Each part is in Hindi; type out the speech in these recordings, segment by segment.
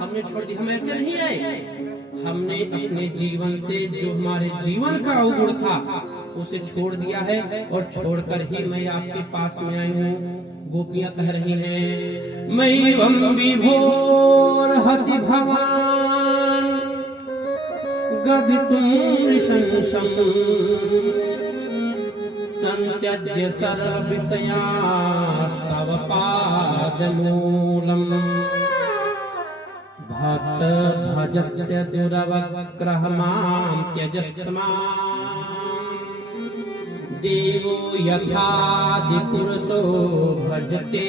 हमने छोड़ दी। हम ऐसे नहीं है, हमने अपने जीवन से जो हमारे जीवन का अवगुण था उसे छोड़ दिया है और छोड़कर ही मैं आपके पास में आई हूँ। गोपियां कह रही हैं, मयि वम विभोर हति भवान गदितुम ऋषंशम संत्यज्य सर्व विषयास्तव पादमूलम् भक्त भजस्य दुरवग्रह मां त्यजस्मान् देवो यथाधिपुरुषो भजते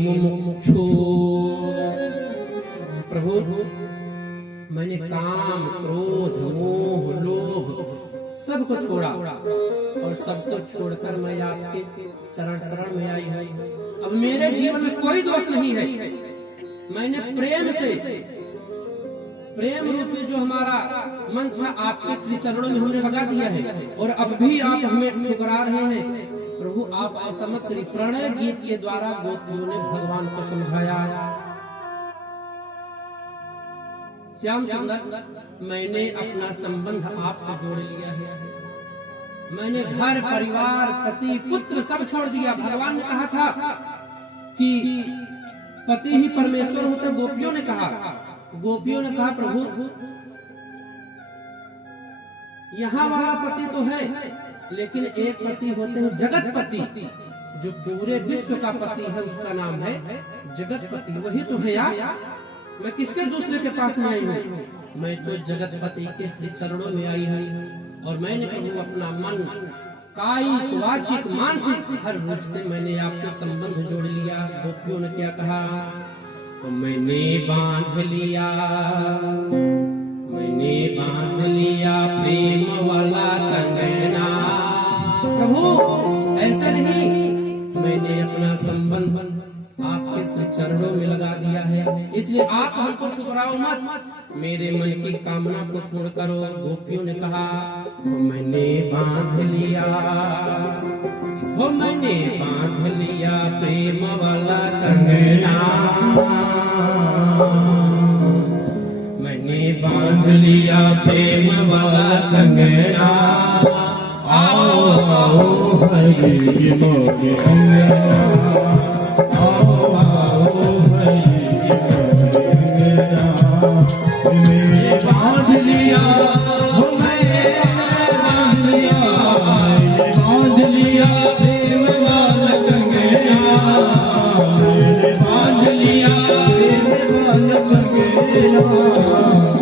मुमुक्षु। प्रभु, मैंने काम, क्रोध, मोह, लोभ सबको छोड़ा और सबको छोड़कर मैं आपके चरण शरण में आई हूँ। अब मेरे जीवन में कोई दोष नहीं है। मैंने प्रेम रूपी जो हमारा मन था आपके श्री चरणों में हमने लगा दिया है और अब भी आप हमें ठुकरा रहे हैं। प्रभु, आप ऐसा मत करिए। प्रणय गीत के द्वारा गोपियों ने भगवान को समझाया। श्याम सुंदर, मैंने अपना संबंध आपसे जोड़ लिया है। मैंने घर परिवार पति पुत्र सब छोड़ दिया। भगवान ने कहा था कि पति ही परमेश्वर होते। गोपियों ने कहा प्रभु, यहाँ वाला पति तो है लेकिन एक पति होते हैं जगत पति, जो पूरे विश्व का पति है, उसका नाम है जगत पति। वही तो है यार। मैं किसके दूसरे के पास में आई हूँ? मैं तो जगत पति के श्री चरणों में आई हूँ और मैंने प्रभु अपना मन कायिक वाचिक मानसिक हर रूप से मैंने आपसे संबंध जोड़ लिया। गोपियों ने क्या कहा? तो मैंने बांध लिया प्रेम वाला कंगना। प्रभु, ऐसा नहीं, मैंने अपना संबंध आपके श्री चरणों में लगा दिया है। इसलिए आप हमको ठुकराओ मत, मेरे मन की कामना को पूर्ण करो। गोपियों ने कहा, मैंने बांध लिया प्रेम वाला कंगना, मैंने बांध लिया प्रेम वाला कंगना। आओ आओ हरि मोगे अंगना, आओ आओ हरि मोगे अंगना। मैंने बांध लिया प्रेम वाला कंगना, मैंने बांध लिया प्रेम वाला कंगना।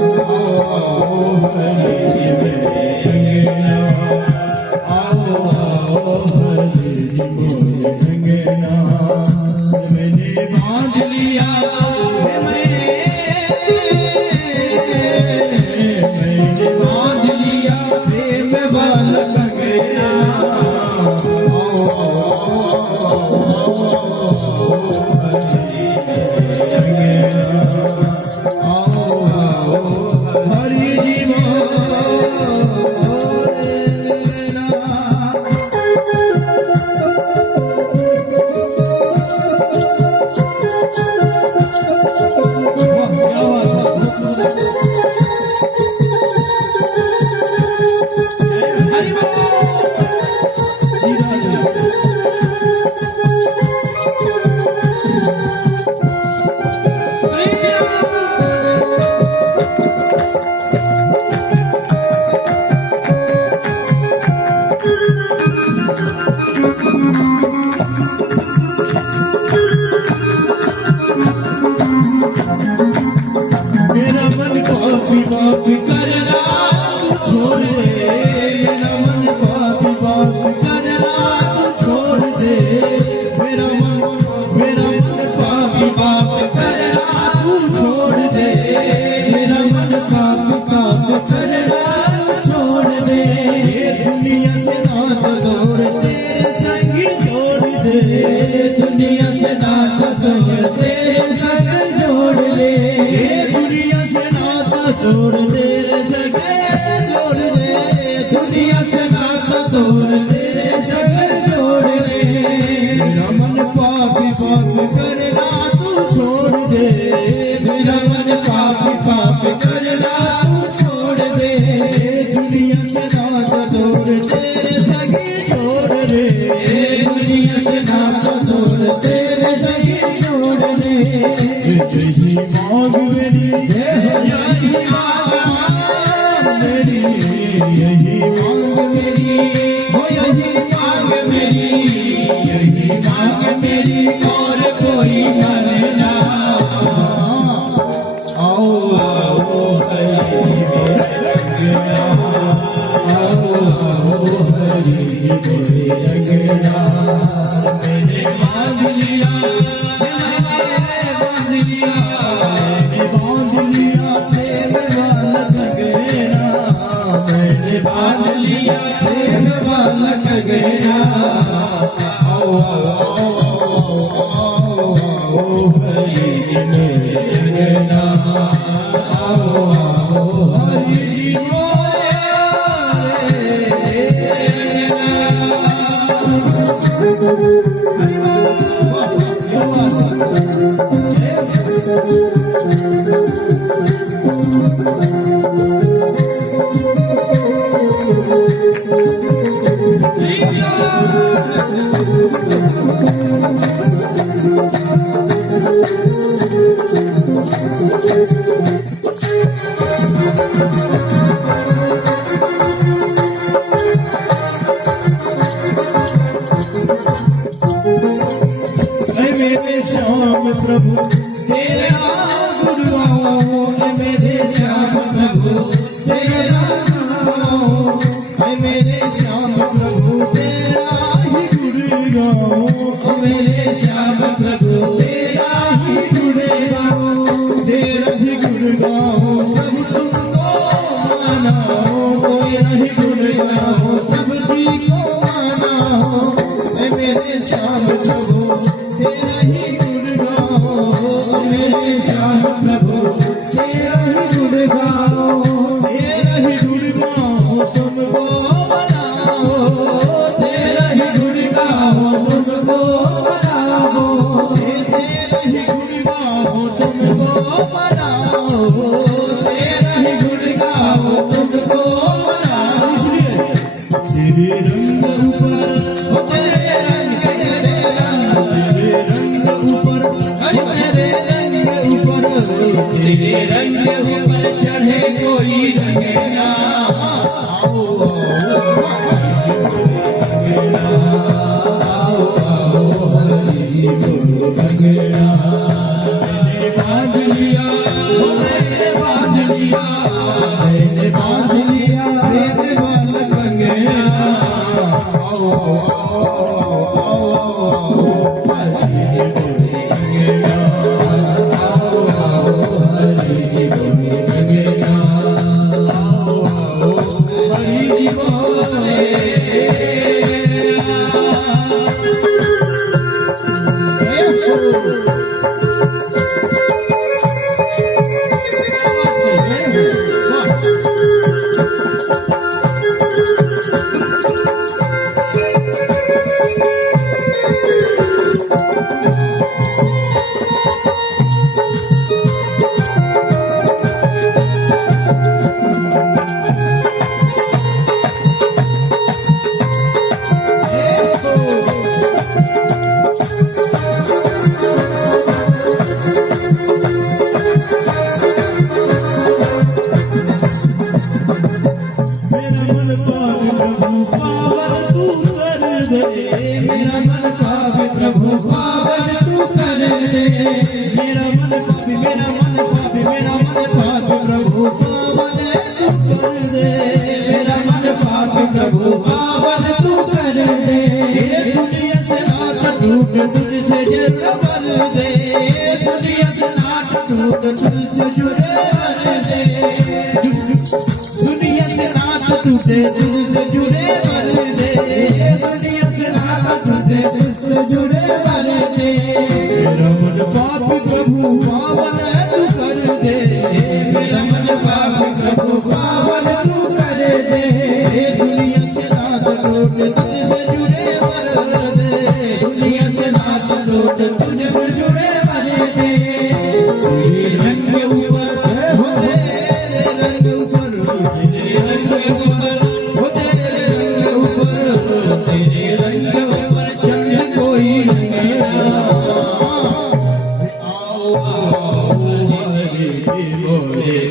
आओ हरि अंगना, आओ आओ हरि अंगना। मैंने बांध लिया प्रेम वाला कंगना। दुनिया से नाता तोड़ तेरे संग जोड़ ले, दुनिया से नाता तोड़ तेरे संग जोड़ ले, दुनिया से नाता तोड़ तेरे संग जोड़ ले। मेरा मन पापी पाप करना तू छोड़ दे, मेरा मन पाप मांग मेरी यही मांग मेरी, यही मांग मेरी, हो यही मांग मेरी, यही मांग मेरी, और कोई करे ना। आओ आओ हरि रंगना, आओ आओ हरि रंगना, मैंने मांग लिया, मैंने बांध लिया, मैंने बांध लिया प्रेम वाला गगना, मैंने बांध लिया प्रेम वाला गगना। आओ आओ आओ आओ हरि रंगना, आओ आओ हरि मेरे श्याम प्रभु तेरा गुरुआओ, मेरे श्याम प्रभु तेरा गुरुआओ, मेरे श्याम प्रभु तेरा ही गुरुआओ, मेरे श्याम प्रभु तेरा ही गुरुआओ, तेरा ही गुरुआओ, प्रभु तुमको मानाओ, कोई नहीं गुरुआओ, तब भी को मानाओ, मेरे श्याम प्रभु तेरा ही गुणगाओ, मेरे श्याम प्रभु तेरा ही गुणगाओ, तेरा ही गुणगाओ तुमको बनाओ, तेरा ही गुणगाओ तुमको बनाओ, तेरा ही गुणगाओ तुमको बनाओ, तेरा ही गुणगाओ तुमको बनाओ। इसलिए तेरे रंग ऊपर, तेरे रंग तेरे रंग ऊपर, तेरे रंग ऊपर, तेरे रंग ऊपर चढ़े कोई रंगना। आओ आओ आओ हरि रंगना, मैंने बांध लिया, मैंने बांध लिया, मैंने बांध लिया प्रेम वाला रंगना। आओ आओ आओ हरि रंगना, आओ आओ हरि रंगना, आओ आओ हरि बोले। मेरा मन पावे प्रभु पावन तू कर दे, मेरा मन पावे, मेरा मन पावे, मेरा मन पावे प्रभु पावन तू कर दे, मेरा मन पावे प्रभु पावन तू कर दे, दुनिया से नाता टूट तुझसे जुड़ दे, दुनिया से नाता टूट तुझसे जुड़े दे, दुनिया से नाता टूटे तुझसे जुड़े दे, दुनिया से नाता टूटे तुझसे जुड़े दे, मेरा मन पाप प्रभु पावन तू कर दे, मेरा मन पाप प्रभु पावन तू कर दे, दुनिया से नाता टूटे तुझसे जुड़े दे, दुनिया से नाता टूटे तुझसे जुड़े दे, तेरे रंग ऊपर हो, तेरे रंग ऊपर, तेरे रंग ऊपर हो, तेरे रंग ऊपर, तेरे रंग ऊपर चढ़ कोई रंगना। आओ आओ बोले हरि बोले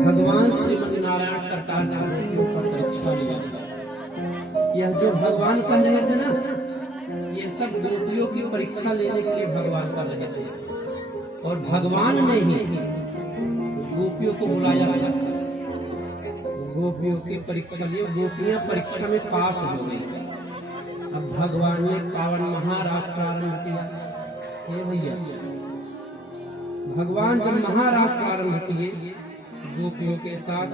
भगवान श्रीमद नारायण सरकार ने के ऊपर परीक्षा लिया। यह जो भगवान कह रहे थे ना, ये सब गोपियों की परीक्षा लेने के लिए भगवान कर रहे थे, और भगवान ने ही गोपियों को बुलाया। गोपियों की परीक्षा लिए, गोपियां परीक्षा में पास हो गई। अब भगवान ने पावन महाराज प्रारंभ किया। हे भैया, भगवान जब महाराज प्रारंभ किए गोपियों के साथ,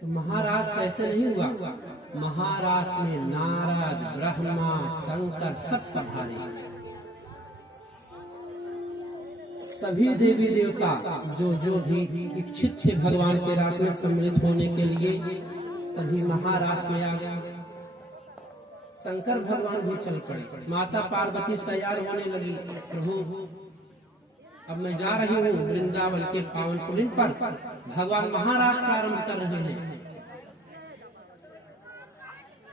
तो महाराज ऐसे नहीं हुआ। महाराज में नारद, ब्रह्मा, शंकर सब पधारे। सभी देवी देवता जो भी इच्छित थे भगवान के रास में सम्मिलित होने के लिए, सभी महाराज में आ गए। शंकर भगवान भी चल पड़े। माता पार्वती तैयार होने लगी, प्रभु अब मैं जा रही हूँ वृंदावन के पावन पुलिन पर। भगवान महाराज प्रारंभ कर रहे हैं।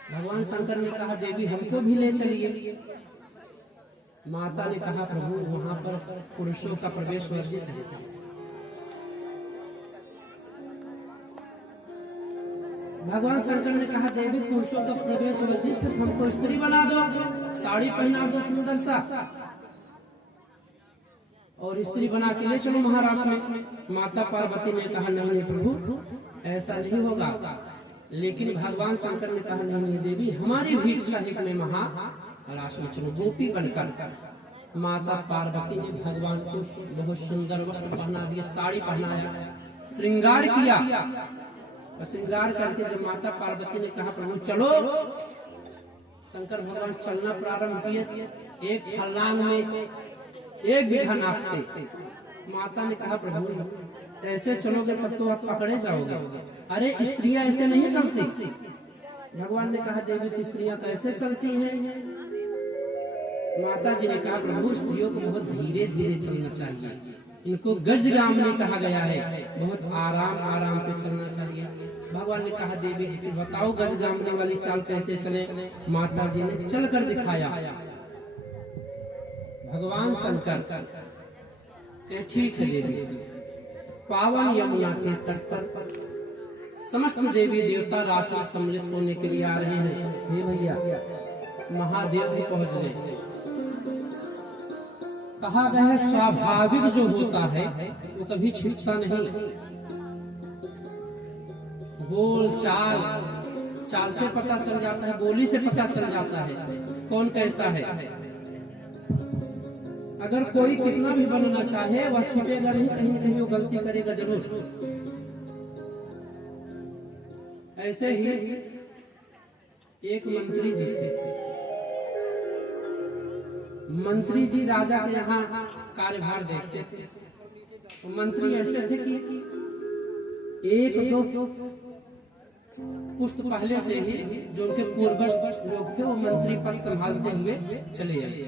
भगवान शंकर ने कहा, देवी हमको भी ले चलिए। माता ने कहा, प्रभु वहां पर पुरुषों का प्रवेश वर्जित है। भगवान शंकर ने कहा, देवी पुरुषों का प्रवेश वर्जित है, हमको स्त्री बना दो, साड़ी पहना दो सुंदर सा, और स्त्री बना के ले चलो महाराज में। माता पार्वती ने कहा, नहीं प्रभु ऐसा नहीं होगा। लेकिन भगवान शंकर ने कहा, नहीं देवी हमारी भी इच्छा है कि मैं महाराज में चलो गोपी बनकर। माता पार्वती ने भगवान को बहुत सुंदर वस्त्र पहना दिया, साड़ी पहनाया, श्रृंगार किया। श्रृंगार करके जब माता पार्वती ने कहा, प्रभु चलो, शंकर भगवान चलना प्रारंभ किए। एक फलांग में 1 बीघा नापते। माता ने कहा, प्रभु ऐसे चलोगे तब तो आप पकड़े जाओगे। अरे स्त्रियां ऐसे नहीं चलती। भगवान ने कहा, देवी की स्त्रियां तो ऐसे चलती हैं। माता जी ने कहा, प्रभु स्त्रियों को बहुत धीरे धीरे चलना चाहिए, इनको गजगामनी कहा गया है, बहुत आराम आराम से चलना चाहिए। भगवान ने कहा, देवी बताओ गजगामनी वाली चाल कैसे चले। माता जी ने चल कर दिखाया। भगवान शंकर ठीक है देवी। पावन यमुना के तट पर समस्त देवी देवता रास में सम्मिलित होने के लिए आ रहे हैं। हे भैया, महादेव भी पहुंच गए। कहा गया है स्वाभाविक जो होता है वो कभी छूटता नहीं। बोल चाल से पता चल जाता है, बोली से पता चल जाता है कौन कैसा है। अगर कोई कितना भी बनना चाहे वह छूटेगा नहीं, कहीं न कहीं वो गलती करेगा जरूर। ऐसे ही एक मंत्री जी थे। मंत्री जी राजा के यहाँ कार्यभार देखते थे। तो मंत्री ऐसे थे कि एक दो पुष्ट पहले से ही जो उनके पूर्वज लोग थे वो मंत्री पद संभालते हुए चले गए।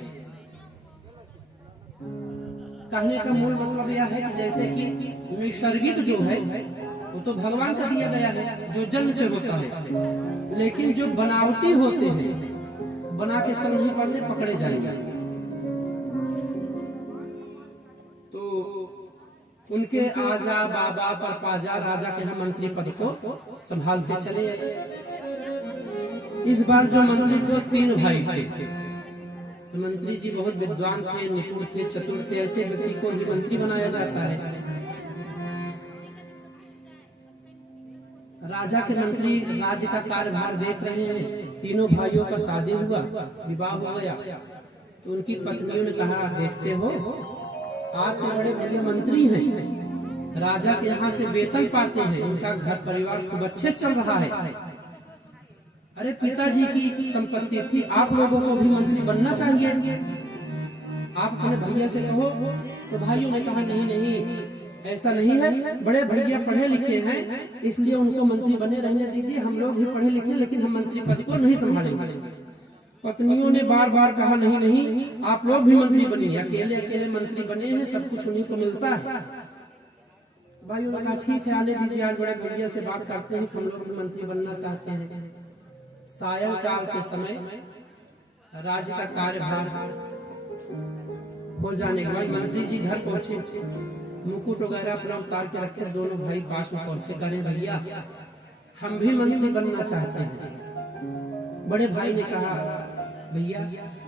कहने का मूल मतलब यह है कि जैसे कि नैसर्गिक जो है वो तो भगवान का दिया गया है, जो जन्म से होता है, लेकिन जो बनावटी होते हैं, बना के चल नहीं पाते, पकड़े जाएंगे। तो उनके आजा बाबा पर पाजा राजा के हम मंत्री पद को संभालते चले। इस बार जो मंत्री थे 3 भाई थे। तो मंत्री जी बहुत विद्वान थे, निपुण थे, चतुर थे। ऐसे व्यक्ति को ही मंत्री बनाया जाता है। राजा के मंत्री राज्य का कार्यभार देख रहे हैं। तीनों भाइयों का शादी हुआ, विवाह हो गया। तो उनकी पत्नियों ने कहा, देखते हो आप तो बड़े बड़े मंत्री हैं, राजा के यहाँ से वेतन पाते हैं, उनका घर परिवार खूब अच्छे चल रहा है। अरे पिताजी की संपत्ति थी, आप लोगों को भी मंत्री बनना चाहिए, आप अपने भैया से कहो। तो भाइयों ने कहा, नहीं नहीं, ऐसा नहीं है, बड़े भैया पढ़े लिखे हैं, इसलिए उनको मंत्री बने रहने दीजिए। हम लोग भी पढ़े लिखे, लेकिन हम मंत्री पद को नहीं संभालेंगे। पत्नियों ने बार बार कहा, नहीं नहीं, आप लोग भी मंत्री बनिए, अकेले अकेले मंत्री बने हैं, सब कुछ उन्हीं को मिलता है। भाइयों ने कहा, ठीक है, आने दीजिए, आज बड़े भैया से बात करते हैं, हम लोग भी मंत्री बनना चाहते हैं। सायंकाल के समय राज्य का कार्यभार हो जाने के बाद मंत्री जी घर पहुंचे, मुकुट वगैरह अपना उतार के रखे। दोनों भाई पास में पहुंचे, करें भैया हम भी मंत्री बनना चाहते हैं। बड़े भाई ने कहा, भैया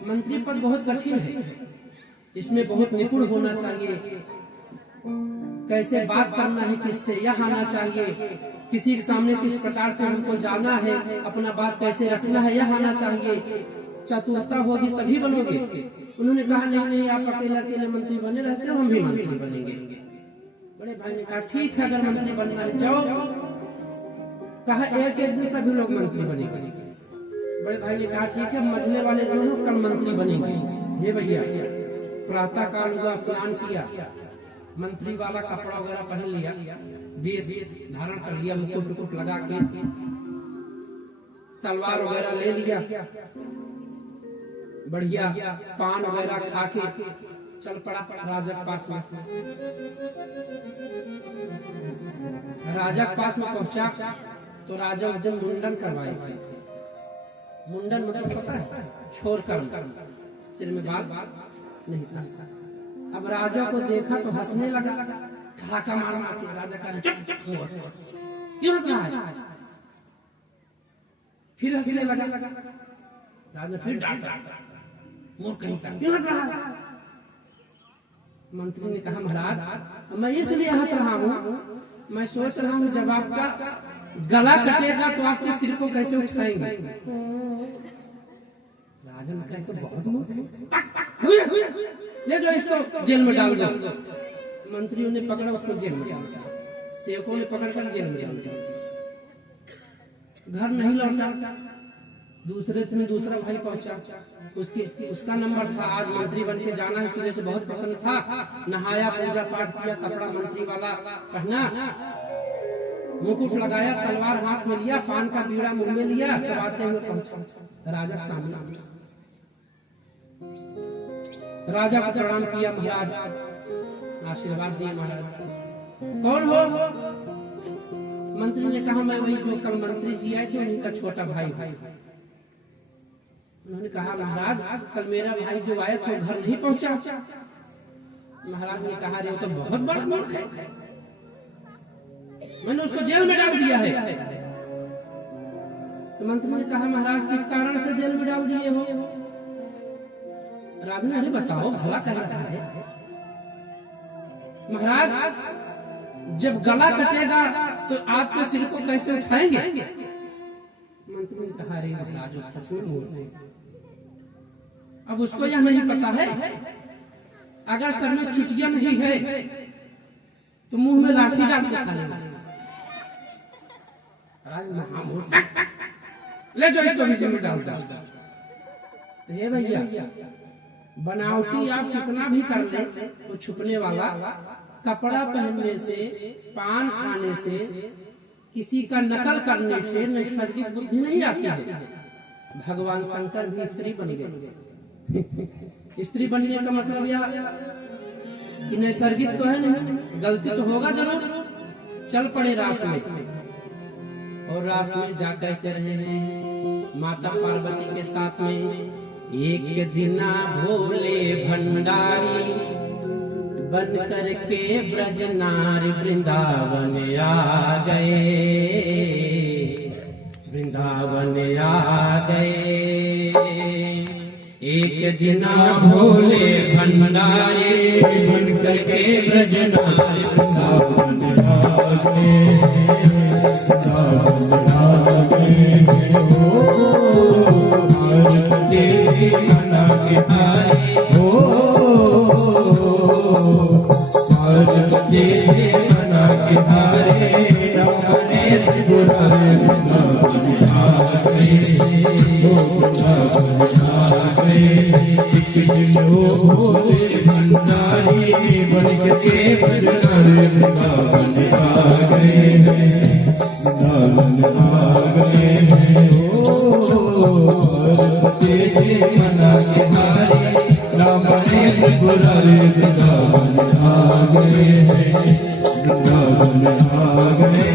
मंत्री पद बहुत कठिन है, इसमें बहुत निपुण होना चाहिए, कैसे बात करना है, किससे यह आना चाहिए, किसी के सामने किस प्रकार से हमको जाना है, अपना बात कैसे रखना है, यह आना चाहिए। चतुरता होगी तभी बनोगे। उन्होंने कहा, नहीं नहीं, आप अकेले अकेले मंत्री बने रहते हो, हम भी मंत्री बनेंगे। बड़े भाई ने कहा, ठीक है, अगर मंत्री बनना है जाओ। कहा, एक एक दिन सभी लोग मंत्री बनेंगे। बड़े भाई ने कहा, ठीक है, मझले वाले जो है कल मंत्री बनेंगे। ये भैया प्रातः काल हुआ, स्नान किया, मंत्री वाला कपड़ा वगैरह पहन लिया, वेश धारण कर लिया, मुकुट लगा के, तलवार वगैरह ले लिया, बढ़िया पान वगैरह खा के चल पड़ा राजा के पास में। राजा के पास में पहुंचा तो राजा उस दिन मुंडन करवाए। मुंडन मतलब पता है, छोड़ कर सिर में बाल नहीं था। अब राजा को देखा तो हंसने लगा, ठहाका मार मार के। राजा का क्यों हंस रहा है? फिर हंसने लगा। राजा फिर डांटा, मोर कहीं का क्यों हंस रहा है? मंत्री ने कहा, महाराज मैं इसलिए हंस रहा हूँ, मैं सोच रहा हूँ जब आपका गला कटेगा तो आपके सिर को कैसे उठाएंगे। राजा ने कहा, तो बहुत मूर्ख है, ले जाओ इसको जेल में डाल दो। मंत्रियों ने पकड़ा, उसको जेल में डाल दिया, सेवकों ने पकड़कर जेल में डाल दिया। घर नहीं लौटा। दूसरे दिन दूसरा भाई पहुंचा, उसका नंबर था, आज मंत्री बन के जाना है, सुबह से बहुत पसंद था, नहाया, पूजा पाठ किया, कपड़ा मंत्री वाला पहना, मुकुट लगाया, तलवार हाथ में लिया, पान का बीड़ा मुंह में लिया, चबाते हुए पहुंचा राजा के सामने। राजा को प्रणाम किया, महाराज आशीर्वाद दिए। महाराज कौन हो? मंत्री ने कहा, मैं वही जो कल मंत्री जी आए थे, उनका छोटा भाई। उन्होंने कहा, महाराज कल मेरा भाई जो आया था घर नहीं पहुंचा। महाराज ने कहा, रे वो तो बहुत बड़ा मूर्ख है, मैंने उसको जेल में डाल दिया है। तो मंत्री ने कहा, महाराज किस कारण से जेल में डाल दिए हो? राजा ने, अरे बताओ, भला कह रहा है। महाराज जब गला कटेगा तो आपके सिर को कैसे उठाएंगे? मंत्री ने कहा, अरे महाराज सच में मूर्ख है, अब उसको यह नहीं पता है, अगर सर में चुटिया नहीं है तो मुंह में लाठी डाल के खा लेगा। ले जाओ इसको भी जेल में डाल दो। हे भैया बनावटी आप कितना भी कर ले तो छुपने वाला, कपड़ा पहनने से, पान खाने से, किसी का नकल करने से नैसर्गिक बुद्धि नहीं आती है। भगवान शंकर भी स्त्री बन गए। स्त्री बनने का मतलब यह कि नैसर्गिक तो है नहीं, गलती तो होगा जरूर। चल पड़े रास में, और रास में जा कैसे रहे हैं माता पार्वती के साथ में। एक दिना भोले भंडारी बन करके ब्रज नारी वृंदावन आ गए, वृंदावन आ गए। एक दिना भोले भंडारी बन करके ब्रज नारी वृंदावन आ गए, वृंदावन आ गए। देवी मना के हारे हो, पार्वती मना के हारे, नमने त्रिपुरारे वृंदावन आ गए, वृंदावन आ गए। एक दिन वो भोले भंडारी बन के ब्रज नारी वृंदावन आ गए, वृंदावन आ गए। मना के हारे नमने त्रिपुरारे वृंदावन आ गए, वृंदावन आ गए।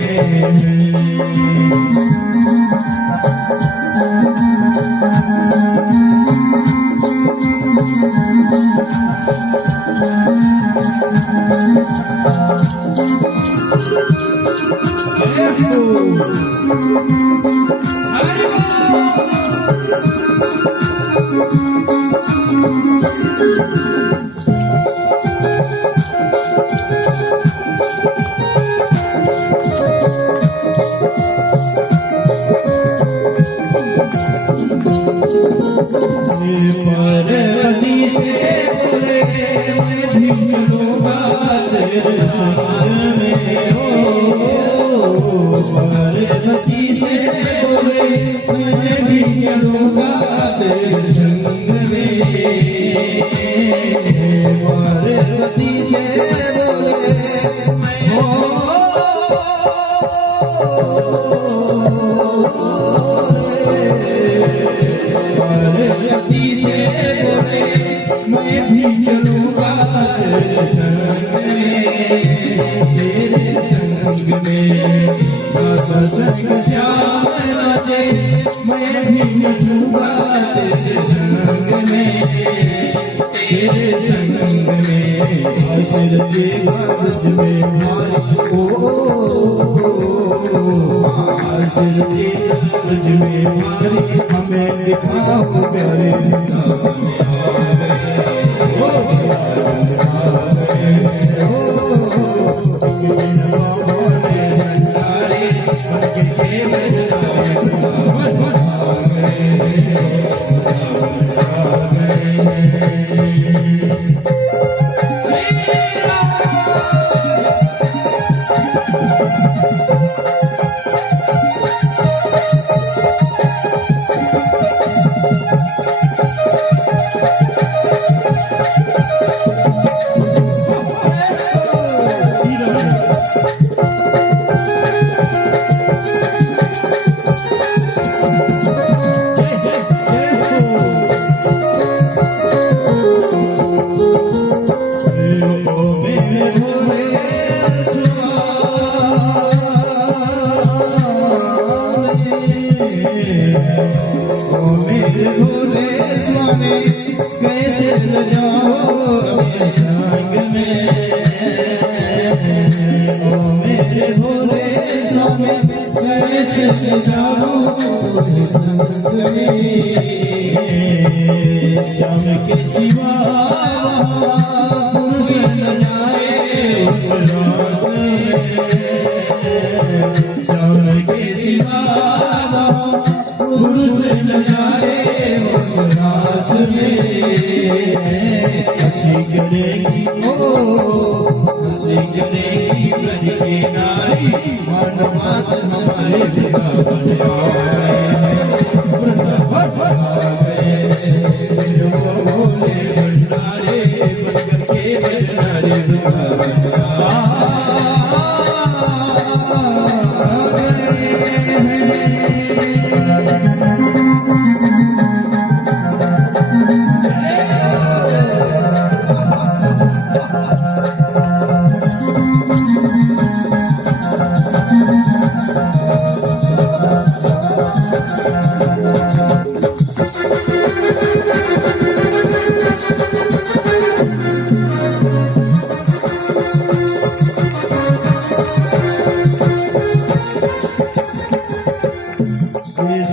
हमें दिखाओ प्यारे भंडारी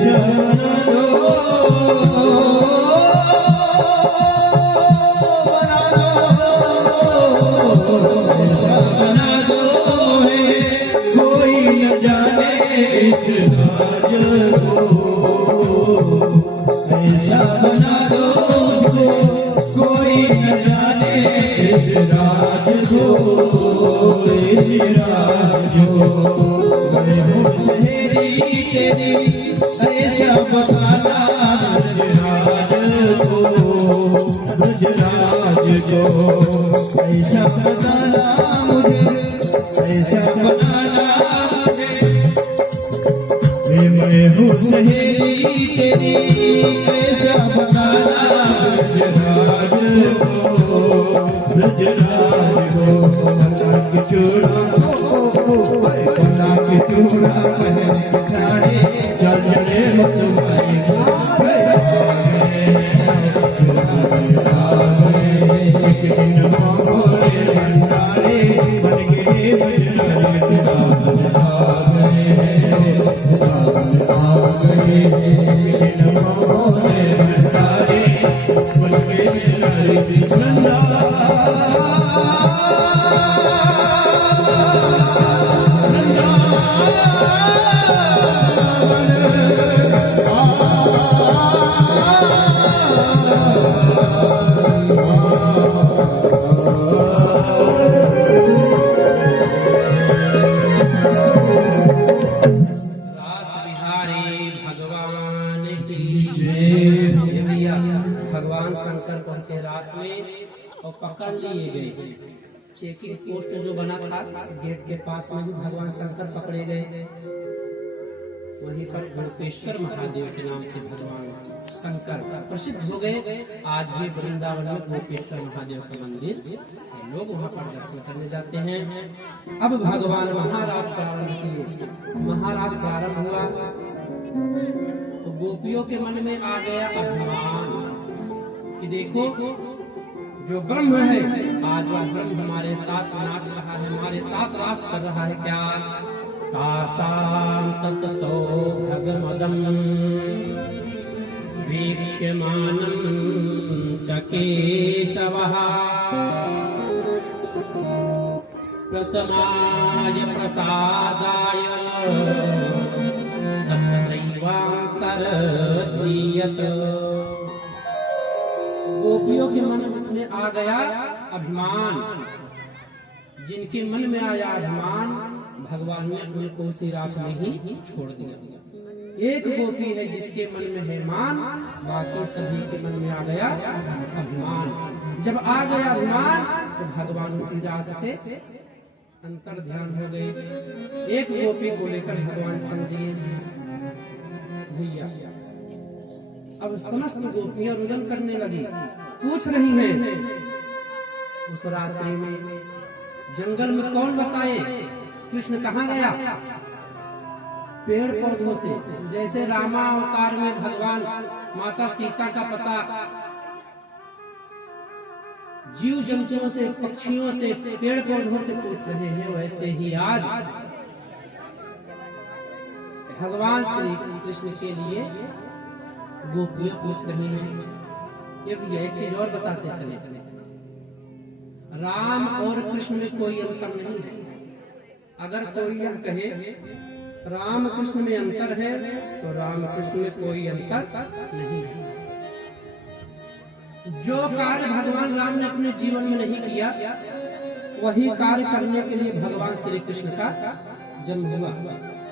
ऐसा बना दो, ऐसा बना दो है, कोई न जाने इस राज को, ऐसा बना दो मुझको, कोई न जाने इस राज को, इस राज को। मैं हूँ सहेली तेरी, ऐसा बताना ब्रजराज को, ब्रजराज को, ऐसा बताना मुझे, ऐसा बताना मुझे। मैं हूँ सहेली तेरी, ऐसा बताना ब्रजराज को, ब्रजराज को। पलक चूड़ा, पलक चूड़ा पहन के साड़े, चल चले तुम्हारी एक दिन मोरे भंडारे बन गए बजरंग आ गए, एक दिन मोरे भंडारे बन गए बजरंग भगवान शंकर पहुंचे रास में और पकड़ लिए गए। चेकिंग पोस्ट जो बना था गेट के पास में भी भगवान शंकर पकड़े गए। वहीं पर गोपेश्वर महादेव के नाम से भगवान शंकर प्रसिद्ध हो गए। आज भी वृंदावन में गोपेश्वर महादेव का मंदिर है, लोग वहाँ पर दर्शन करने जाते हैं। अब भगवान महाराज प्रारंभ किए। महाराज प्रारंभ हुआ तो गोपियों के मन में आ गया अभिमान कि देखो जो ब्रह्म है, आज वह ब्रह्म हमारे साथ नाच रहा है, हमारे साथ रास कर रहा है। क्या तासां तत्सौभाग्यमदं वीक्ष्यमानं च केशवः प्रसमाय प्रसादाय तत्रैवान्तरधीयत। गोपियों के मन में आ गया अभिमान। जिनके मन में आया अभिमान, भगवान ने अपने को उसी रास में ही छोड़ दिया। एक गोपी है जिसके मन में है मान, बाकी सभी के मन में आ गया अभिमान। जब आ गया अभिमान तो भगवान उसी रास से अंतर ध्यान हो गए। एक गोपी को लेकर भगवान चल दिए। भैया अब समस्त गोपियां रुदन करने लगी, पूछ रही हैं उस रात्रि में जंगल में कौन बताए कृष्ण कहाँ गया? पेड़ पौधों से, जैसे रामा अवतार में भगवान माता सीता का पता जीव जंतुओं से, पक्षियों से, पेड़ पौधों से पूछ रहे हैं, वैसे ही आज भगवान श्री कृष्ण के लिए गोपियां पूछ रही हैं। ये भी एक चीज और बताते चले, राम और कृष्ण में कोई अंतर नहीं है। अगर कोई यह कहे राम कृष्ण में अंतर है तो राम कृष्ण में कोई अंतर नहीं है। जो कार्य भगवान राम ने अपने जीवन में नहीं किया, वही कार्य करने के लिए भगवान श्री कृष्ण का जन्म हुआ।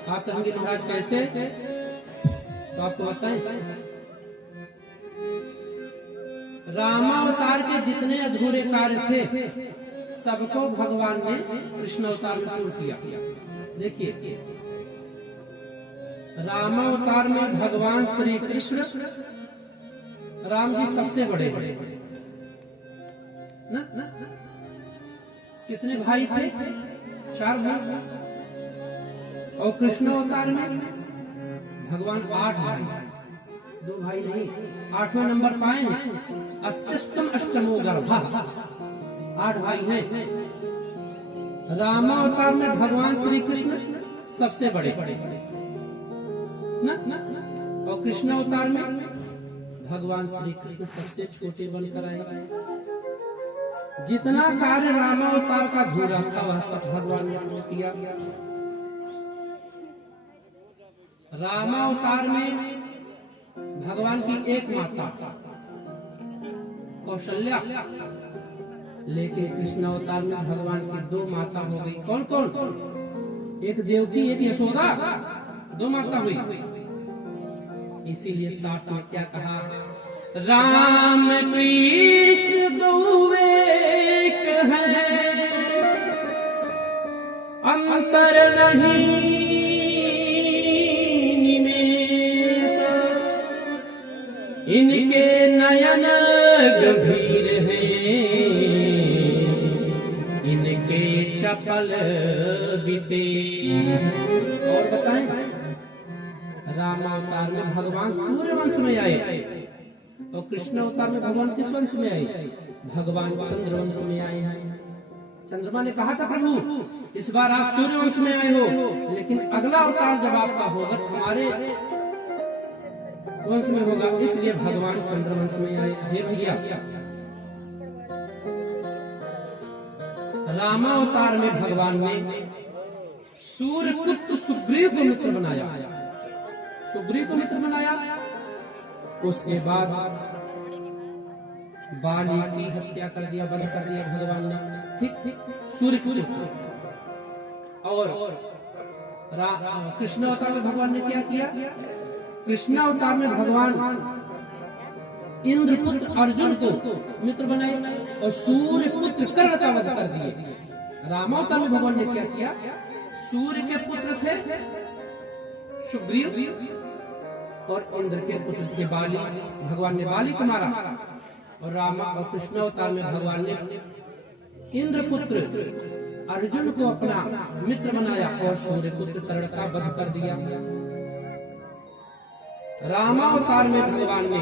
आप कहेंगे महाराज कैसे? तो आपको बताएं, रामावतार के जितने अधूरे कार्य थे सबको भगवान ने कृष्ण अवतार में पूर्ण किया। देखिए रामावतार में भगवान श्री कृष्ण, राम जी सबसे बड़े ना? कितने भाई थे? 4 भाई। और कृष्ण अवतार में भगवान 8 भाई, 2 भाई नहीं, 8वां नंबर पाए हैं। अष्टम अष्टमो गर्भा, 8 भाई हैं। रामावतार में भगवान श्री कृष्ण सबसे बड़े ना? और कृष्ण अवतार में भगवान श्री कृष्ण सबसे छोटे बनकर आए। जितना कार्य रामावतार का अधूरा था वह सब भगवान ने किया। रामावतार में भगवान की एक माता कौशल्या, लेकिन कृष्ण अवतार में भगवान की दो माता हो गई। कौन कौन? एक देवकी एक यशोदा, दो माता हुई। इसीलिए साथ में क्या कहा? राम कृष्ण दो एक है, अंतर नहीं निमेष, इनके नयन गंभीर हैं, इनके चपल विशेष। और बताएं, रामावतार में भगवान सूर्य वंश में आए और कृष्ण अवतार में भगवान किस वंश में आए? भगवान चंद्र वंश में आए हैं। चंद्रमा ने कहा था प्रभु इस बार आप सूर्य वंश में आए हो, लेकिन अगला अवतार जब आपका होगा तो हमारे वंश में होगा, इसलिए भगवान चंद्र वंश में आए। हे भैया, रामावतार में भगवान ने सूर्य पुत्र सुग्रीव को मित्र बनाया, सुग्रीव को मित्र बनाया। उसके बाद बाली की हत्या कर दिया, बंद कर दिया भगवान ने। ठीक सूर्य पुत्र। और कृष्ण अवतार में भगवान ने क्या किया? कृष्ण अवतार में भगवान इंद्र पुत्र अर्जुन को मित्र बनाए और सूर्य पुत्र कर्ण का वध कर दिए। रामावतार में भगवान ने क्या किया? सूर्य के पुत्र थे सुग्रीव और इंद्र के पुत्र थे बाली, भगवान ने बाली को मारा। और रामा और कृष्ण अवतार में भगवान ने इंद्र पुत्र अर्जुन को अपना मित्र बनाया और सूर्य पुत्र कर्ण का वध कर दिया। रामावतार में भगवान ने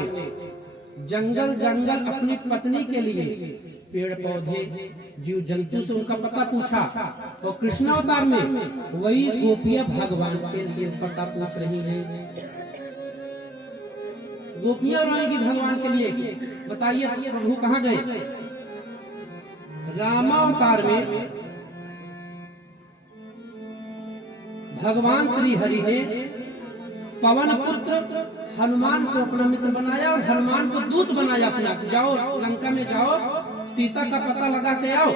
जंगल जंगल अपनी पत्नी के लिए पेड़ पौधे जीव जंतु से उनका पता पूछा, और कृष्ण अवतार में वही गोपियां भगवान के लिए पता पूछ रही हैं। गोपियां रोएंगी भगवान के लिए, बताइए प्रभु कहाँ गए? रामावतार में भगवान श्री हरि ने पवन पुत्र हनुमान को अपना मित्र बनाया और हनुमान को दूत बनाया अपना। जाओ लंका में जाओ, सीता का पता लगा के आओ।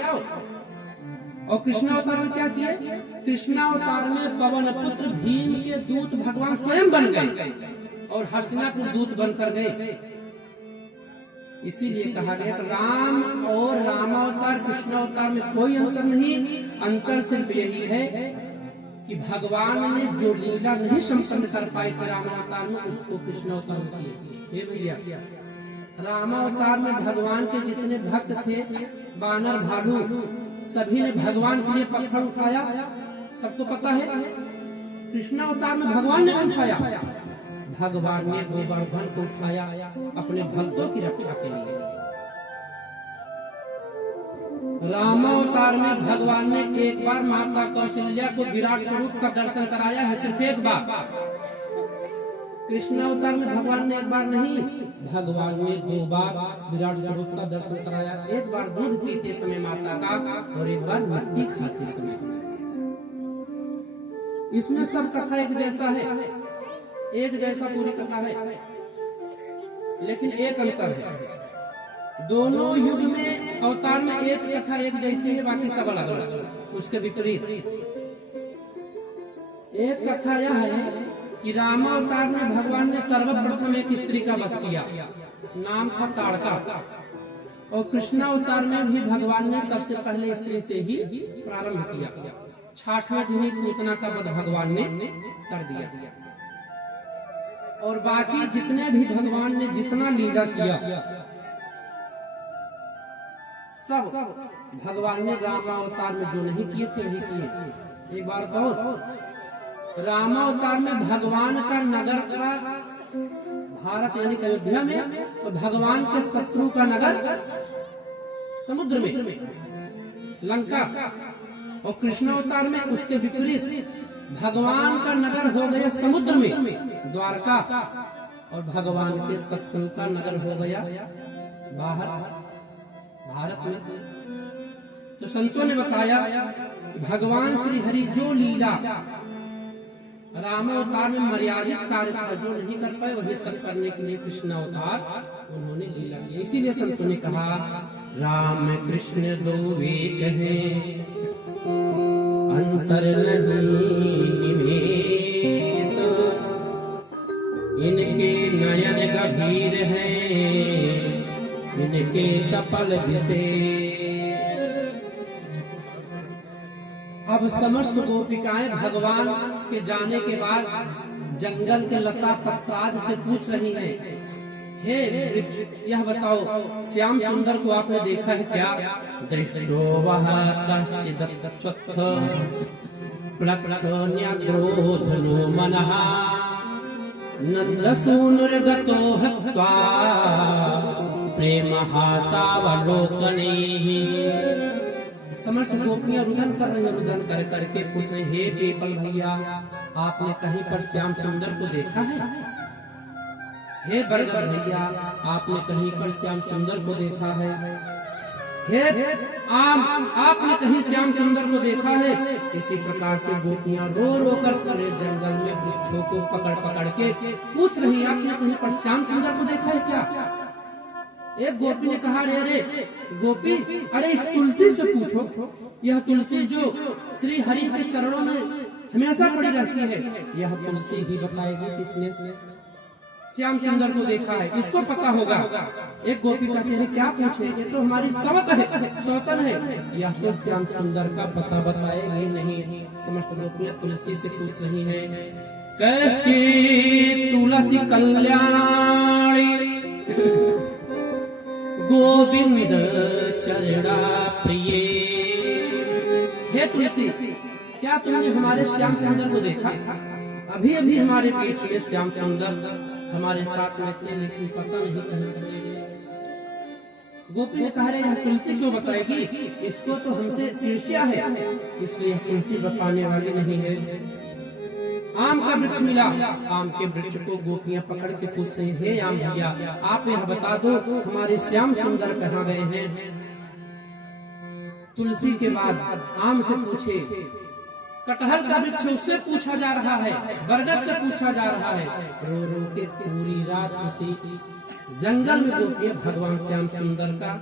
और कृष्ण अवतार में क्या किए? कृष्ण अवतार में पवन पुत्र भीम के दूत भगवान स्वयं बन गए और हस्तिनापुर दूत बनकर गए। इसीलिए कहा गया राम और रामावतार कृष्ण अवतार में कोई अंतर नहीं, अंतर सिर्फ यही है कि भगवान ने जो लीला नहीं संपन्न कर पाए थे रामावतार में, उसको कृष्ण अवतार में किए। हे भैया, रामावतार में भगवान के जितने भक्त थे, बानर भालू, सभी ने भगवान के लिए पत्थर उठाया, सबको पता है। कृष्ण अवतार में भगवान ने उठाया, भगवान ने गोवर्धन को उठाया अपने भक्तों की रक्षा के लिए। रामावतार में भगवान ने एक बार माता कौशल्या को विराट स्वरूप का दर्शन कराया है, सिर्फ एक बार। कृष्ण अवतार में भगवान ने एक बार नहीं, भगवान ने 2 बार विराट स्वरूप का दर्शन कराया। एक बार दूध पीते समय माता का और एक बार मिट्टी खाते समय। इसमें सब कथा एक जैसा है, एक जैसा पूरी कथा है, लेकिन एक अंतर है। दोनों युग में अवतार में एक कथा एक जैसी है, बाकी सब अलग अलग। उसके विपरीत एक कथा यह है कि रामावतार में भगवान ने सर्वप्रथम एक स्त्री का वध किया, नाम था ताड़का। और कृष्ण अवतार में भी भगवान ने सबसे पहले स्त्री से ही प्रारंभ किया। 6वें दिन पूतना का वध भगवान ने कर दिया। और बाकी जितने भी भगवान ने जितना लीला किया, सब भगवान ने रामावतार में जो नहीं किए थे वही किए। एक बार कहो, रामावतार में भगवान का नगर था भारत यानी अयोध्या में, और भगवान के शत्रु का नगर समुद्र में लंका। और कृष्ण अवतार में उसके विपरीत भगवान का नगर हो गया समुद्र में द्वारका, और भगवान के सत्संग का नगर हो गया बाहर भारत में। तो संतों ने बताया भगवान श्री हरि जो लीला रामावतार में मर्यादित कार्य था, जो नहीं कर पाए वही सब करने के लिए कृष्ण अवतार उन्होंने लीला किया। इसीलिए संतों ने कहा राम कृष्ण दो एक हैं, अंतर नहीं निवेश, इनके नयन गंभीर हैं, इनके चपल विशेष। अब समस्त गोपिकाएं भगवान के जाने के बाद जंगल के लता पत्राद से पूछ रही हैं, हे वृक्ष यह बताओ श्याम सुंदर को आपने देखा है क्या? दृष्टो वह कश्चिदत्वत्थ प्लक्षण्यग्रोधनो मनः नन्दसूनुर्गतो हत्वा प्रेमहासावलोकनैः। समस्त गोपियां रुदन कर रही हैं, रुदन कर करके पूछ रहे, हे पीपल भैया आपने कहीं पर श्याम सुंदर को देखा है? हे बरगद भैया आपने कहीं पर श्याम सुंदर को देखा है? हे आम आपने कहीं श्याम सुंदर को देखा है? इसी प्रकार से गोपियां रो रो कर पूरे जंगल में वृक्षों को पकड़ पकड़ के पूछ रही, आपने कहीं पर श्याम सुंदर को देखा है क्या? एक गोपी ने कहा, रे रे गोपी, अरे इस तुलसी से पूछो, यह तुलसी जो श्री हरि के चरणों में हमेशा पड़ी रहती है, यह तुलसी ही बताएगी किसने श्याम सुंदर को देखा है, इसको पता होगा। एक गोपी कहती है, क्या पूछे, ये तो हमारी सौतन है, यह तो श्याम सुंदर का पता बताएगी नहीं। समस्त गोपियां तुलसी से पूछ रही है, कैसी तुलसी कल्याणी गोविंद चरणा प्रिय। हे तुलसी, क्या तुमने हमारे श्याम सुंदर को देखा? अभी अभी हमारे पीठ में श्याम सुंदर हमारे साथ में थे, लेकिन पता नहीं कहाँ चले गए। गोपी ने कहा, यह तुलसी क्यों बताएगी? इसको तो हमसे ईर्ष्या है, इसलिए तुलसी बताने वाली नहीं है। आम का वृक्ष मिला, आम के वृक्ष को गोपियां पकड़ के पूछ रही, हे आम भैया आप यह बता दो हमारे श्याम सुंदर कहाँ गए हैं? तुलसी के बाद आम से पूछे, कटहल का वृक्ष उससे पूछा जा रहा है, बरगद से पूछा जा रहा है। रो रो के पूरी रात उसी जंगल में गोपियां भगवान श्याम सुंदर का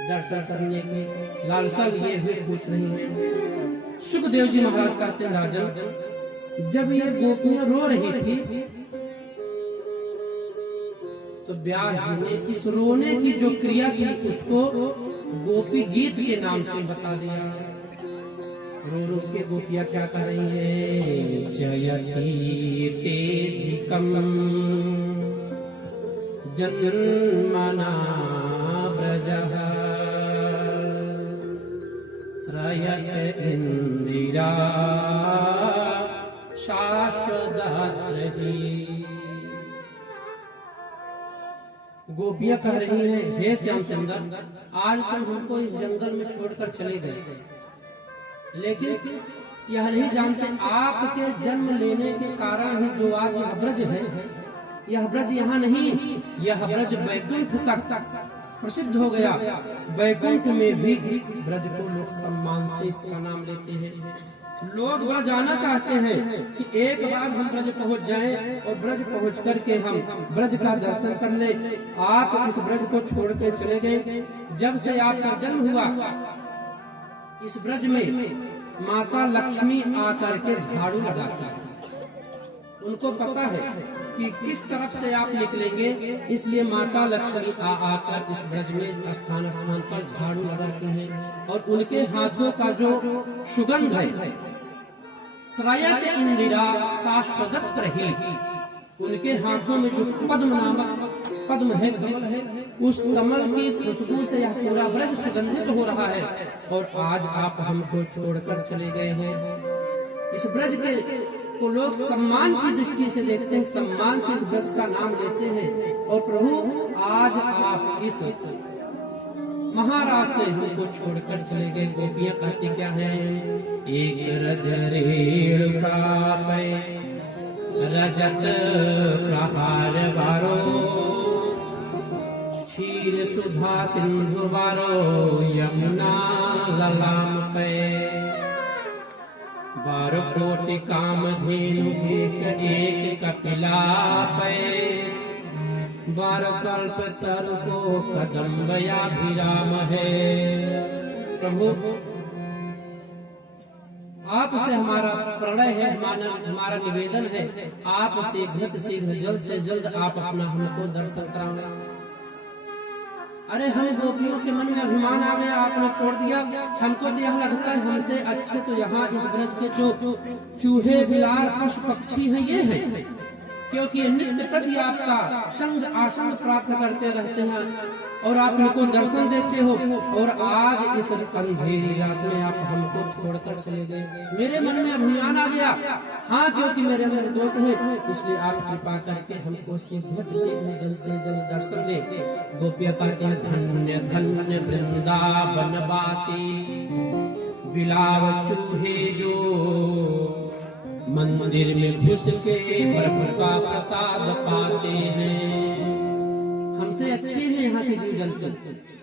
दर्शन करने की लालसा लिए हुए पूछ रही हैं। सुखदेव जी महाराज कहते हैं, राजन जब ये गोपियां रो रही थी तो व्यास जी ने इस रोने की जो क्रिया थी उसको गोपी गीत के नाम से बता दिया। रो रो के गोपियां क्या कर रही है, जयति तेधिकम जन्मना ब्रजः श्रयत इंदिरा शाश्वदात्रहि। गोपियां कह रही हैं, हे श्याम सुंदर आज तुम हमको इस जंगल में छोड़कर चले गए, लेकिन यह नहीं जानते आपके जन्म लेने के कारण ही जो आज यह ब्रज है, यह ब्रज यहाँ नहीं, यह ब्रज वैकुंठ तक प्रसिद्ध हो गया। वैकुंठ में भी इस ब्रज को लोग सम्मान से इसका नाम लेते हैं। लोग ब्रज आना चाहते हैं कि एक बार हम ब्रज पहुंच जाएं और ब्रज पहुंच करके हम ब्रज का दर्शन कर लें। आप इस ब्रज को छोड़ के चले गए। जब से आपका जन्म हुआ इस ब्रज में माता लक्ष्मी आकर के झाड़ू लगाती है। उनको पता है कि किस तरफ से आप निकलेंगे, इसलिए माता लक्ष्मी आकर इस ब्रज में स्थान स्थान पर झाड़ू लगाते हैं। और उनके हाथों का जो सुगंध है, श्रयत इंदिरा शाश्वत रही, उनके हाथों में जो पद्म नामक पद्म है, कमल है, उस कमल की खुशबू से यह पूरा ब्रज सुगंधित हो रहा है। और आज आप हमको छोड़कर चले गए हैं। इस ब्रज के को लोग सम्मान की दृष्टि से देखते हैं, सम्मान से इस ब्रज का नाम लेते हैं। और प्रभु आज आप इस महाराज से हमको छोड़कर चले गए। गोपियां कहती क्या है, एक रजरेणुका पे रजत प्रहार बारो, क्षीर सुधा सिंधु बारो, यमुना ललाम पे 12 कोटि कामधेनु एक एक कपिला पे, 12 कल्प तर को कदम्बयाभिराम है। प्रभु आपसे हमारा प्रणय है, हमारा निवेदन है, आप शीघ्र शीघ्र जल्द से जल्द आप अपना हमको दर्शन कराना। अरे हम गोपियों के मन में अभिमान आ गया, आपने छोड़ दिया। हमको तो यह लगता है हमसे अच्छे तो यहाँ इस ब्रज के जो चूहे बिलार पशु पक्षी हैं ये हैं, क्योंकि नित्य प्रति आपका संग आसंग प्राप्त करते रहते हैं और आप इनको दर्शन देते हो। और आज इस अंधेरी रात में आप हमको छोड़कर चले गए। मेरे मन में अभिमान आ गया, हाँ, क्योंकि मेरे अंदर दोष है, इसलिए आप कृपा करके हमको शीघ्र शीघ्र जल्द से जल्द दर्शन दे। गोपियां कहते हैं, धन्य धन्य वृंदावन वासी, बिलाव चूहे जो मंदिर में घुस के प्रभु का प्रसाद पाते हैं। हमसे अच्छे हैं यहाँ के जीव जंतु,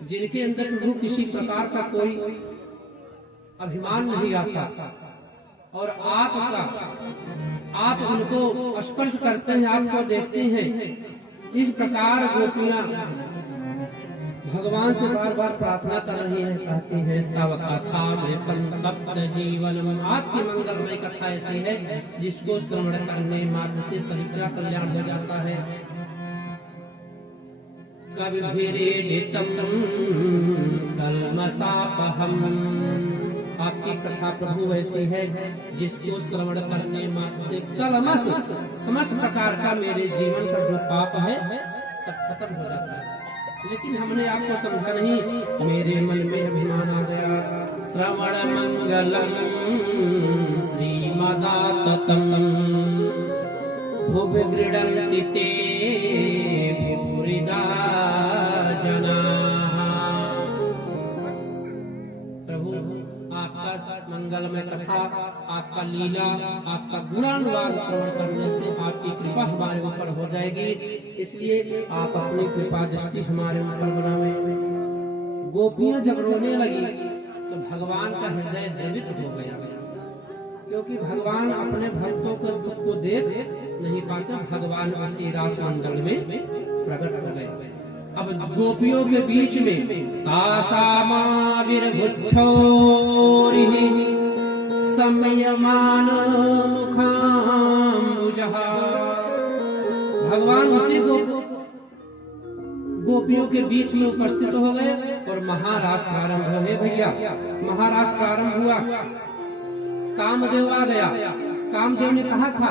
जिनके अंदर प्रभु किसी प्रकार का कोई अभिमान नहीं आता, और आप उनको स्पर्श करते हैं, आपको देखते हैं। इस प्रकार गोपियां भगवान से बार बार प्रार्थना कर रही है, कहती है, तव कथा में तप्त जीवन। आपकी मंगलमय कथा ऐसी है जिसको श्रवण करने मात्र से सभी का कल्याण हो जाता है। कविभिरीडितं कल्मषापहम्, आपकी कथा प्रभु ऐसी है जिसको श्रवण करने मात्र से कलमश समस्त प्रकार का मेरे जीवन का जो पाप है सब खत्म हो जाता है। लेकिन हमने आपको समझा नहीं, मेरे मन में अभिमान आ गया। श्रवण मंगलम श्रीमदाततम भुवि गृह्णन्ति ते भूरिदा जनाः। प्रभु आपका मंगलमय कथा, आपका लीला, आपका गुणानुवाद श्रवण करने से आपकी कृपा हमारे ऊपर हो जाएगी। इसलिए आप अपनी कृपा दृष्टि हमारे ऊपर बनावे। गोपियां जब रोने लगी तो भगवान का हृदय द्रवित हो गया, क्योंकि भगवान अपने भक्तों के दुख को देख नहीं पाते। भगवान उसी रास मंडल में प्रकट हो गए। अब गोपियों के बीच में तासामाविर्भुच्छोरिः संयमान मुखाम्बुजः, भगवान उसी गोपियों के बीच में उपस्थित हो गए और महाराज प्रारंभ हुए। भैया महाराज प्रारंभ हुआ, कामदेव आ गया। कामदेव ने कहा था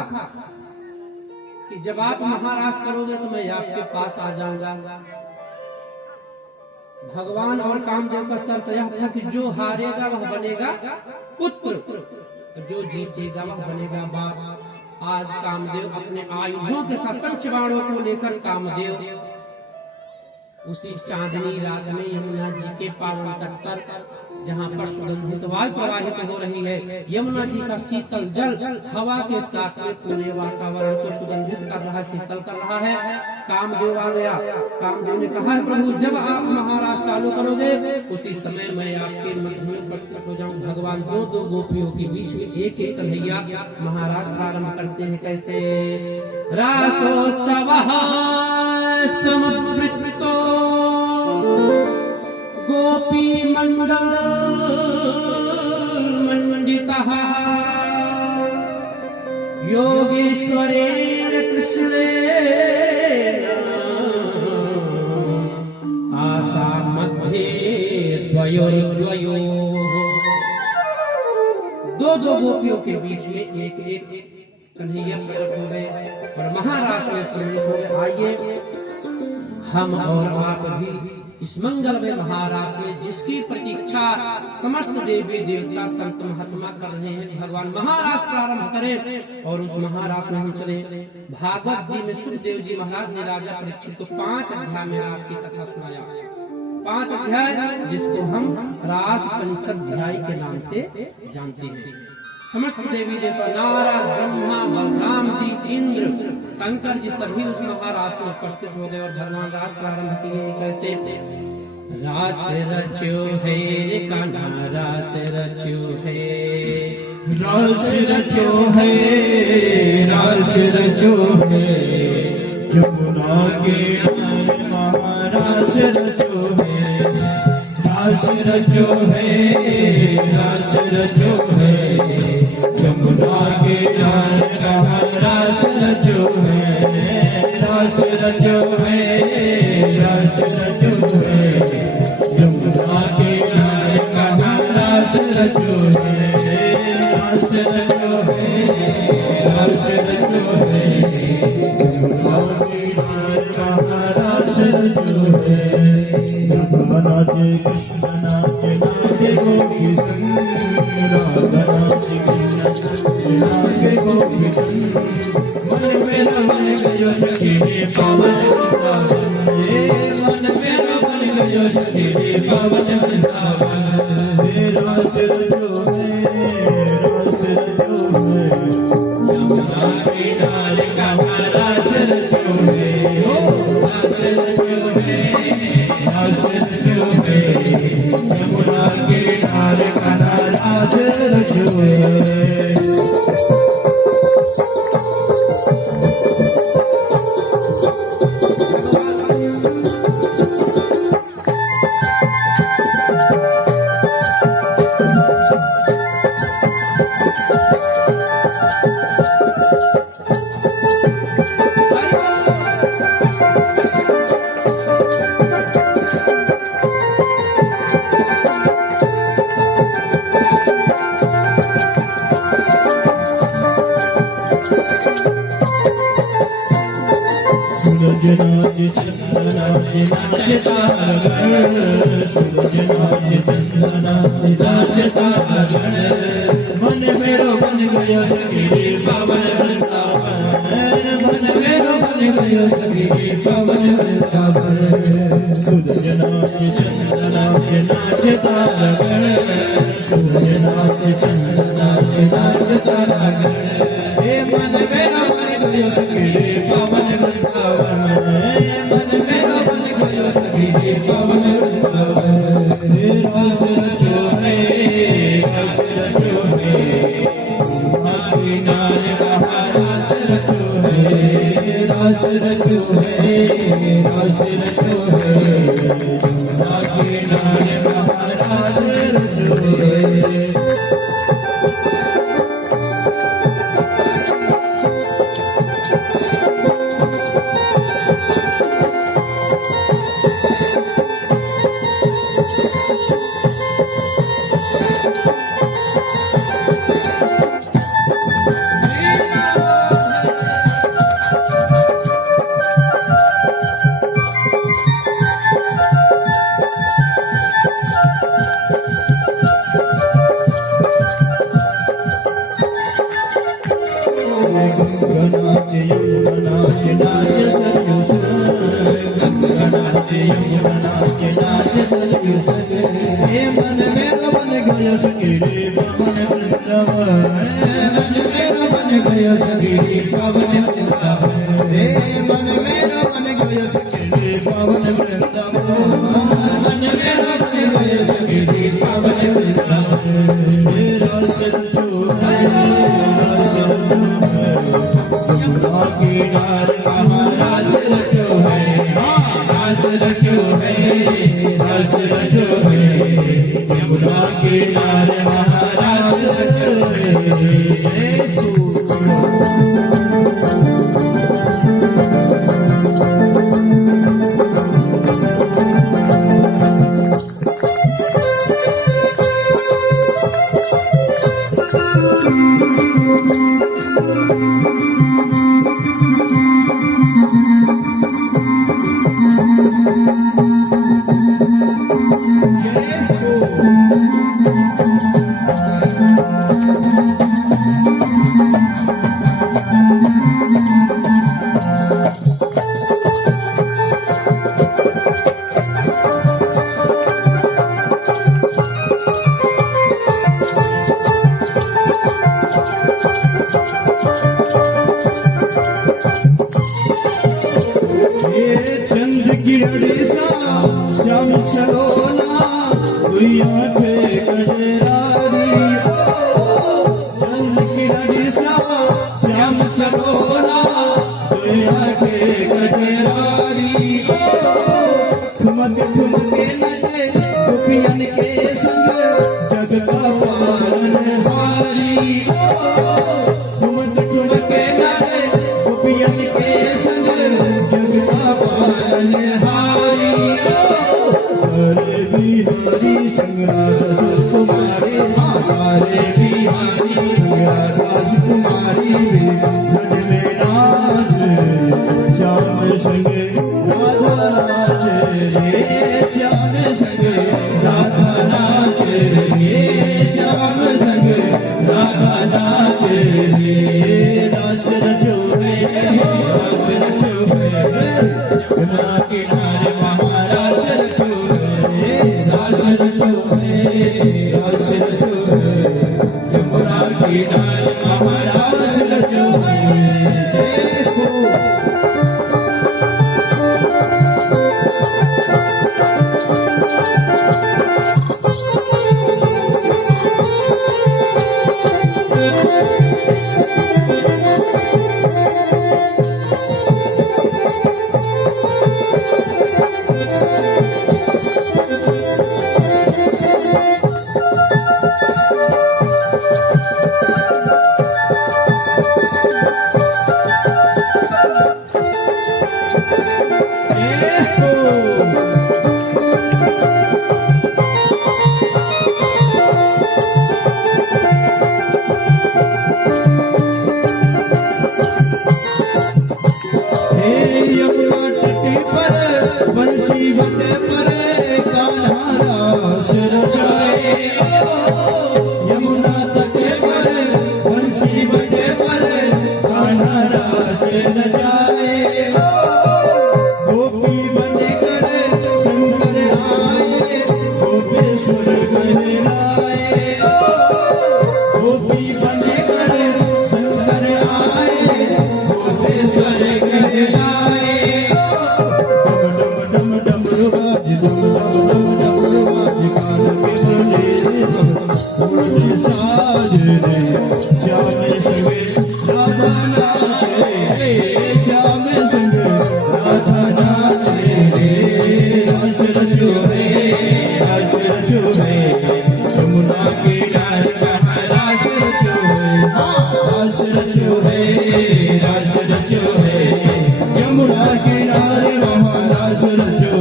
कि जब आप महाराज करोगे तो मैं आपके पास आ जाऊंगा। भगवान और कामदेव का शर्त यह था कि जो हारेगा वह बनेगा पुत्र, जो जीतेगा वह बनेगा बाप। आज कामदेव अपने आयुधों के साथ पंचबाणों को लेकर कामदेव उसी चांदनी रात में यमुना जी के पावन तट पर, जहाँ पर सुगंधित वायु प्रवाहित हो रही है, यमुना जी का शीतल जल हवा के साथ में पूरे वातावरण को सुगंधित कर रहा है, शीतल कर रहा है। कामदेव आ गया। कामदेव ने कहा, प्रभु जब आप महाराज चालू करोगे उसी समय मैं आपके मध्य में उपस्थित हो जाऊं। भगवान दो दो गोपियों के बीच में एक एक कन्हैया महाराज प्रारंभ करते हैं। कैसे? रासोत्सव समवृत्तो गोपी मंडल मंडितः योगेश्वरेण कृष्णेन आसा मध्ये द्वयोर्द्वयोः। दो दो गोपियों के बीच में एक एक कन्हैया प्रकट हो गए और महाराज में सम्मिलित हो गए। आइए हम और आप भी इस मंगल में महाराज में, जिसकी प्रतीक्षा समस्त देवी देवता संत महात्मा कर रहे हैं, भगवान महाराज प्रारंभ करें और उस महाराज में हम चले। भागवत जी में सुखदेव जी महाराज ने राजा परीक्षित को 5 अध्याय में रास की कथा सुनाया। 5 अध्याय जिसको हम रास पंचाध्याय के नाम से जानते हैं। समस्त देवी देवता नारद, ब्रह्मा, बलराम जी, इंद्र, शंकर जी सभी उस महारास में उपस्थित हो गए और भगवान रास प्रारंभ किए। कैसे? रास रचो है कान्हा, रास रचो है, रास रचो है, रास रचो है, जमुना के रास रचो है, रास रचो है, रास रचो है, जमुना के रास रचो है, रास रचो है, रास रचो है, जमुना के रास रचो है, रास रचो है, रास रचो है, जमुना के रास रचो है। राधे कृष्ण नाचे नाचे गोपी संग, राधा नाचे कृष्ण नाचे गोपी संग, मन मेरा बन गयो सखी रे पावन वृंदावन, मन मेरा बन गयो सखी रे पावन वृंदावन, रास रचो है, रास रचो है, जमुना किनारे का रास रचो है, रास रचो है, रास रचो है, जमुना किनारे का रास रचो है। सूरज नाच चंद्र नाच नाचता गण, सूरज नाच चंद्र नाच नाचता गण, मन मेरो बन गयो सखी रे पावन वृंदावन, मन मेरो बन गयो सखी रे पावन वृंदावन, सूरज नाच चंद्र नाच नाचता गण, सूरज नाच चंद्र नाच नाचता गण, हे मन मेरो बन गयो सखी रे पावन वृंदावन, मन मेरो बन गयो सखी रे पावन वृंदावन, रास रचो है, रास रचो है, किनारे का रास रचो है, रास रचो है, रास रचो है, किनारे का रास रचो है। नाच यमुना नाच नाच सरयू संग, नाच यमुना नाच नाच सरयू संग, हे मन मेरो बन गयो सखी रे पावन वृंदावन, मन मेरो बन गयो सखी रे पावन वृंदावन, हे मन मेरो बन गयो सखी रे पावन वृंदावन, मन मेरो बन गयो सखी रे पावन वृंदावन, हे रास रचो है, रास रचो है, जमुना किनारे रास रचो है, रास रचो है, रास रचो है, जमुना किनारे रास रचो है। रड़ी सा श्याम सरोना दुई आंखें गजरारी चंद्र की रड़ी सा श्याम सरोना दुई आंखें गजरारी ठुमक ठुमके नचे गोपियन के संग जग का पालनहारी ठुमक ठुमके नचे गोपियन के संग जग का पालनहारी सारे बिहारी संग राधा कुमारी सारे बिहारी संग राधा कुमारी ब्रज में नाच श्याम संग राधा नाच रे श्याम संग राधा नाच रे श्याम संग राधा नाच रे दास रचो यमुना किनारे महाराज रचो दास रचो दास रचो यमुना किनारे महाराज रचो जय हो बंसी बटे परे कान्हा रास रचाए यमुना तटे पर बंसी बटे पर कान्हा रास रचाए गोपी बने कर शंकर आए गोपेश्वर कहलाए गोपी बने कर शंकर आए गोपेश्वर कहलाए साज रे श्याम संग राधा नाच रे श्याम संग राधा नाच रे रास रचो रे यमुना किनारे महाराज रचो रास रचो रे यमुना किनारे महाराज रचो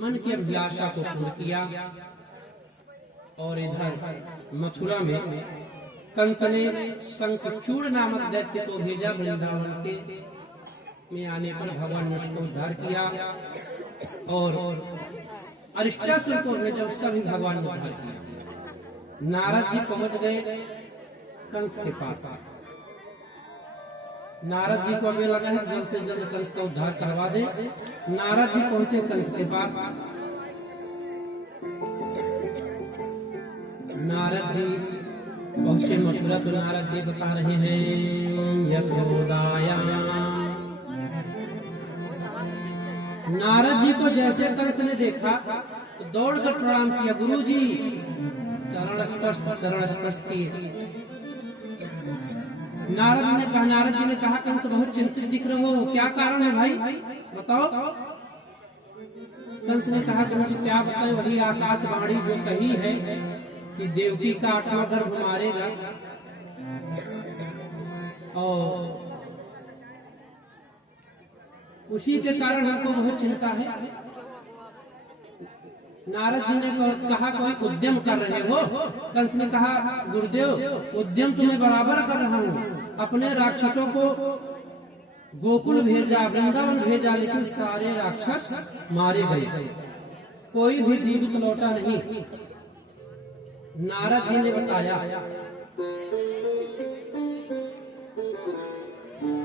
मन की अभिलाषा को पूर्ण किया और इधर मथुरा में कंस ने शंखचूड़ नामक दैत्य को भेजा वृंदावन के में आने पर भगवान ने उसको उद्धार किया और अरिष्टासुर को भेजा, उसका भी भगवान ने उद्धार किया। नारद जी पहुंच गए कंस के पास। नारद जी को आगे लगा है जल्द से जल्द कंस का उद्धार करवा दे। नारद जी पहुंचे कंस के पास। नारद जी पहुंचे मथुरा तो नारद जी बता रहे हैं यशोदाया। नारद जी को जैसे कंस ने देखा तो दौड़कर प्रणाम किया, गुरु जी चरण स्पर्श किए। नारद जी ने कहा कंस बहुत चिंतित दिख रहे हो, क्या कारण है भाई बताओ। कंस ने कहा कि मुझे क्या बताए, वही आकाशवाणी जो कही है कि देवकी का 8वां गर्भ मारेगा, और उसी के कारण हमको बहुत चिंता है। नारद जी ने कहा कोई उद्यम कर रहे हो। कंस ने कहा गुरुदेव उद्यम तो मैं बराबर कर रहा हूँ, अपने राक्षसों को गोकुल भेजा, वृंदावन भेजा, लेकिन सारे राक्षस मारे गए, कोई भी जीवित लौटा नहीं। नारद जी ने बताया।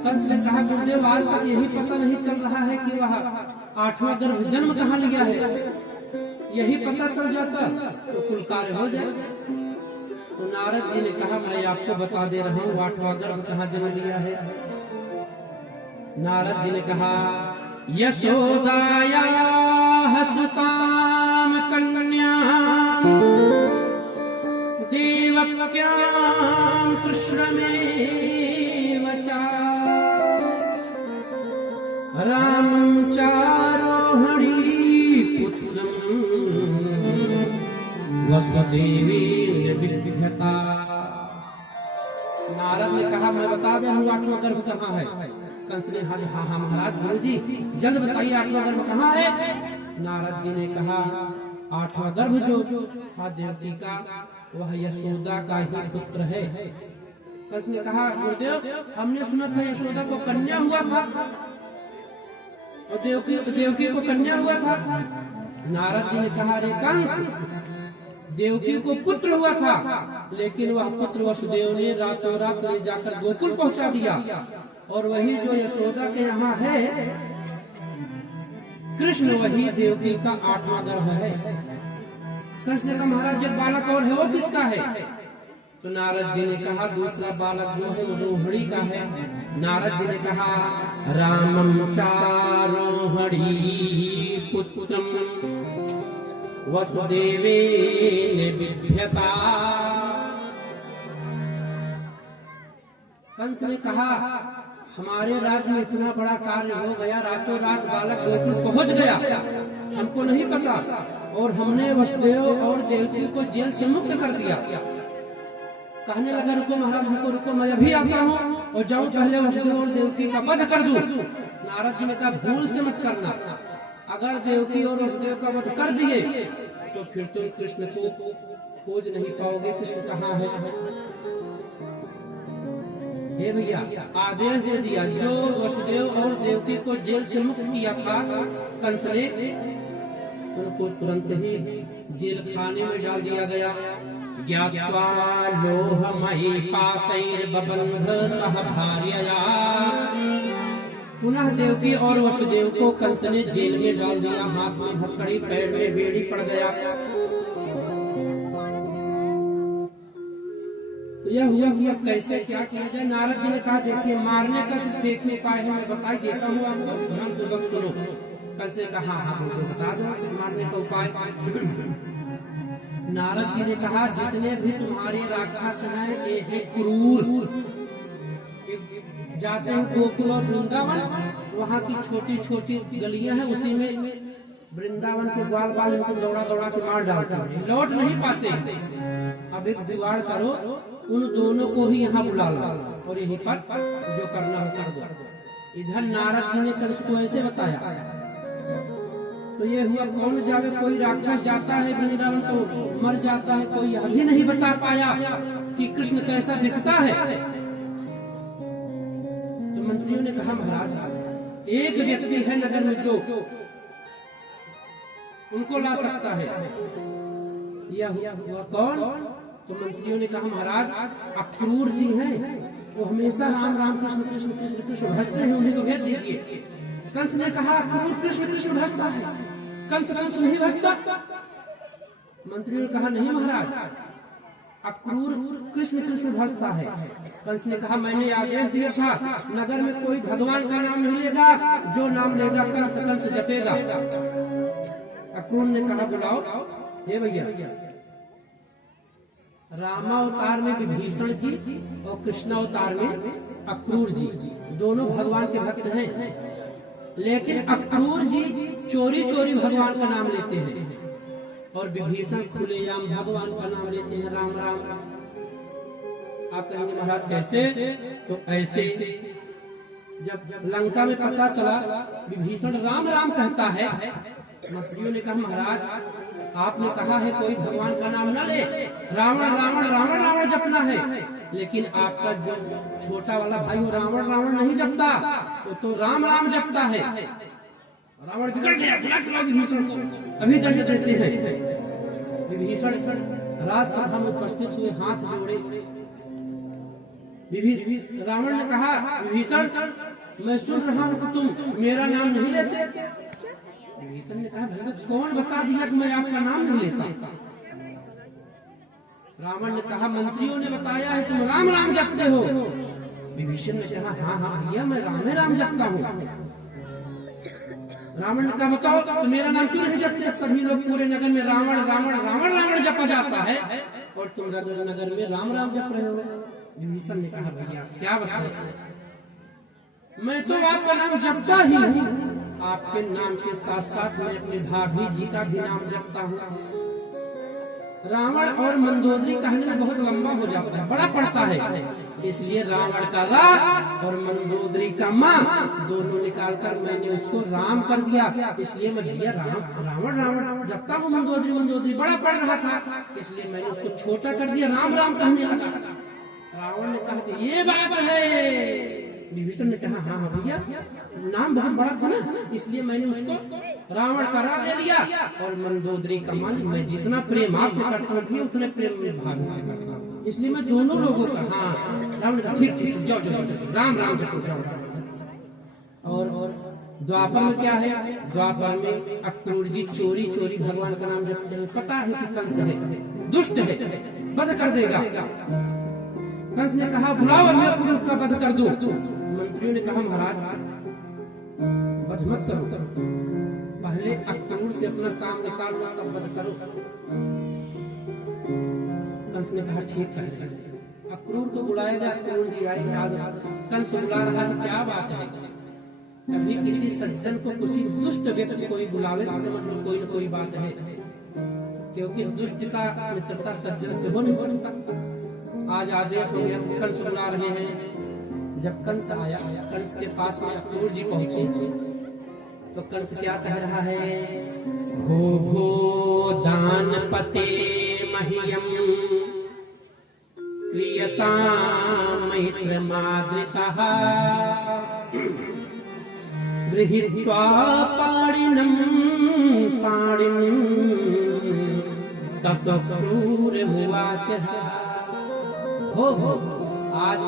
कंस ने कहा गुरुदेव आज तक यही पता नहीं चल रहा है कि वह 8वां गर्भ जन्म कहाँ लिया है, यही पता चल जाता तो कुल कार्य हो जाए। तो नारद जी ने कहा मैं आपको बता दे रहा हूँ 8वां गर्भ कहाँ जन्म लिया है। नारद जी ने कहा यशोदाया सुताम कन्या देवक्यां कृष्णमेव च रामं चारोहणी पुत्रं वसुदेवेन विद्यता। नारद ने कहा मैं बता दे हूँ 8वां गर्भ कहाँ है। कंस ने हाँ हाँ महाराज गुरु जी जल्द बताइए 8वां गर्भ कहाँ है। नारद जी ने कहा 8वां गर्भ जो देवकी का वह यशोदा का ही पुत्र है। कंस ने कहा गुरुदेव हमने सुना था यशोदा को कन्या हुआ था और देवकी को कन्या हुआ था। नारद जी ने कहा अरे कंस देवकी को पुत्र हुआ था, लेकिन वह पुत्र वसुदेव ने रातों रात ले जाकर गोकुल पहुंचा दिया, और वही जो यशोदा के यहाँ है कृष्ण वही देवकी का 8वां गर्भ है। कृष्ण ने कहा महाराज एक बालक और है वो किसका है। तो नारद जी ने कहा दूसरा बालक जो है वो रोहिणी का है। नारद जी ने कहा रामं चारोहणी पुत्रं वसुदेवेन बिभ्यता। कंस ने कहा हमारे राज्य में इतना बड़ा कार्य हो गया, रातों रात बालक गोकुल पहुंच गया, हमको नहीं पता, और हमने वसुदेव और देवकी को जेल से मुक्त कर दिया। कहने लगा रुको महाराज हमको रुको, मैं अभी आता हूँ और जाऊँ पहले वसुदेव और देवकी का वध कर दूं। नारद जी ने कहा भूल से मत करना, अगर देवकी और वसुदेव का वध कर दिए तो फिर तुम कृष्ण को खोज नहीं पाओगे, कृष्ण कहाँ है। हे भैया आदेश दे दिया, जो वसुदेव और देवकी को जेल से मुक्त किया था कंस ने, उनको तुरंत ही जेल खाने में डाल दिया गया। ज्ञात्वा लोहमयी पाशैर्बबन्ध सह भार्यया। पुनः देवकी और वसुदेव को कंस ने जेल में डाल दिया, हाथ में हथकड़ी पैर में बेड़ी पड़ गया। तो यह हुआ कि अब कैसे क्या किया जाए। नारद जी ने कहा देखिए मारने का सिर्फ देखने उपाय है, मैं बताई देता हूँ आपको, ध्यानपूर्वक सुनो। कंस ने कहा हाँ मुझे बता दो मारने का उपाय। नारद जी ने कहा जितने भी तुम्हारे राक्षस हैं ये है क्रूर, जाते हैं गोकुल और वृंदावन, वहाँ की छोटी छोटी गलियां हैं, उसी में वृंदावन के ग्वाल बाल इनको दौड़ा दौड़ा के मार डालते हैं, लौट नहीं पाते। अब एक जुगाड़ करो, उन दोनों को ही यहाँ बुला लो और यहीं पर जो करना हो कर दो। इधर नारद जी ने कंस को ऐसे बताया। तो ये हुआ कौन जावे, कोई राक्षस जाता है वृंदावन तो मर जाता है, कोई यह भी नहीं बता पाया कि कृष्ण कैसा दिखता है। तो मंत्रियों ने कहा महाराज एक व्यक्ति है नगर में जो उनको ला सकता है, यह हुआ कौन। तो मंत्रियों ने कहा महाराज अक्रूर जी हैं, वो हमेशा राम राम कृष्ण कृष्ण कृष्ण कृष्ण भजते हैं, उन्हीं को भेज दीजिए। कंस ने कहा अक्रूर कृष्ण कृष्ण भजता है, कंस कंस नहीं भजता। मंत्री ने कहा नहीं महाराज अक्रूर कृष्ण कृष्ण भजता है। कंस ने कहा मैंने आदेश दिया था नगर में कोई भगवान का नाम नहीं लेगा, जो नाम लेगा कंस कंस जपेगा। अक्रूर ने कहा बुलाओ। हे भैया रामावतार में विभीषण जी और कृष्णावतार में अक्रूर जी, दोनों भगवान के भक्त हैं। लेकिन अक्रूर जी चोरी चोरी भगवान का नाम लेते हैं और विभीषण खुलेआम भगवान का नाम लेते हैं, राम राम राम। आप कहेंगे महाराज कैसे? तो ऐसे जब लंका में पता चला विभीषण राम राम कहता है, मंत्रियों ने कहा महाराज आपने कहा है कोई भगवान का नाम न ले, रावण रावण रावण रावण जपना है, लेकिन आपका जो छोटा वाला भाई वो रावण रावण नहीं जपता, तो राम राम जपता है। रावण बिगड़ गया, बुला चला विभीषण को, अभी दंड देते हैं। विभीषण राजसभा में उपस्थित हुए, हाथ जोड़े। रावण ने कहा विभीषण मैं सुन रहा हूँ कि तुम मेरा नाम नहीं लेते। विभीषण ने कहा भगत कौन बता दिया कि मैं आपका नाम नहीं लेता? रावण ने कहा मंत्रियों ने बताया है तुम राम राम जपते हो। विभीषण ने कहा हाँ हाँ भैया मैं राम राम जपता हूँ। रावण ने कहा बताओ तो मेरा नाम क्यों नहीं जपते? सभी लोग पूरे नगर में रावण रावण रावण रावण जपा जाता है और तुम नगर में राम राम जप रहे हो। विभीषण ने कहा भैया क्या बताएं, मैं तो आपका नाम जपता ही हूँ, आपके नाम के साथ साथ मैं अपने भाभी जी का भी नाम जपता हूँ। रावण और मंदोदरी कहने में बहुत लंबा हो जाता है, बड़ा पड़ता है, इसलिए रावण का रा और मंदोदरी का माँ दोनों निकालकर मैंने उसको राम कर दिया। इसलिए मैं भैया रावण रावण जपता हूँ, मंदोदरी मंदोदरी बड़ा पड़ रहा था, इसलिए मैंने उसको छोटा कर दिया, राम राम कहने लगा। रावण ने कहा कि ये बात है। विभीषण ने कहा हाँ भैया नाम बहुत बड़ा था ना, इसलिए मैंने उसको रावण का रा ले लिया और मंदोदरी का मन। मैं जितना प्रेम आपसे करता हूँ उतने प्रेम में भाभी से करता हूँ, इसलिए मैं दोनों लोगों का हाँ रावण का ठीक ठीक जाओ जाओ राम राम जपो जाओ। और द्वापर में क्या है? द्वापर में अक्रूर जी चोरी चोरी भगवान का नाम जपते हैं। पता है कि कंस है, दुष्ट है, वध कर देगा। कंस ने कहा बुलाओ मैं अक्रूर का वध कर दूं। मंत्रियों ने कहा महाराज वध मत करो, पहले अक्रूर से अपना काम निकाल लो तब वध करो। कंस ने कहा ठीक है। अक्रूर को बुलाएगा, अक्रूर जी आएंगे। कंस बुला रहा है, क्या बात है? कभी किसी सज्जन को किसी दुष्ट व्यक्ति कोई बुलावे तो समझ लो कोई न कोई बात है, क्योंकि दुष्ट का मित्रता सज्जन से हो नहीं सकता। आज आदेश हो गया, कंस बुला रहे हैं। जब कंस आया, कंस के पास में अक्रूर जी पहुंचे तो कंस क्या कह रहा है? भो दान पते मह्यम क्रियता मैत्र माद्रिकः गृहीत्वा पाणिनं पाणिं तत् क्रूरमुवाच। हो आज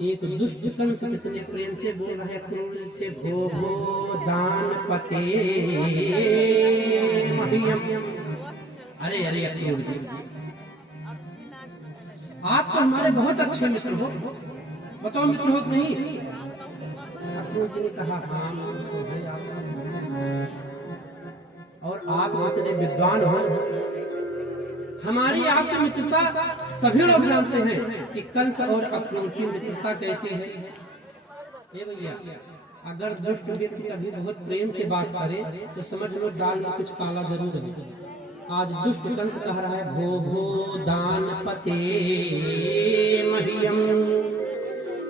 एक दुष्ट कंस कितने प्रेम से बोल रहे हैं अक्रूर से, भो दान पते मह्यम। अरे अरे अक्रूर जी आप तो हमारे बहुत अच्छे मित्र हो, बताओ मित्र हो कि नहीं? अक्रूर जी ने कहा हाँ तो है आप, और आप इतने विद्वान हो, हमारी आपकी मित्रता सभी लोग जानते हैं कि कंस और अक्रूर की मित्रता कैसी है। ये भैया अगर दुष्ट व्यक्ति कभी बहुत प्रेम से बात करे तो समझ लो दाल में कुछ काला जरूर है। आज दुष्ट कंस कह रहा है भो भो दान पते मह्यम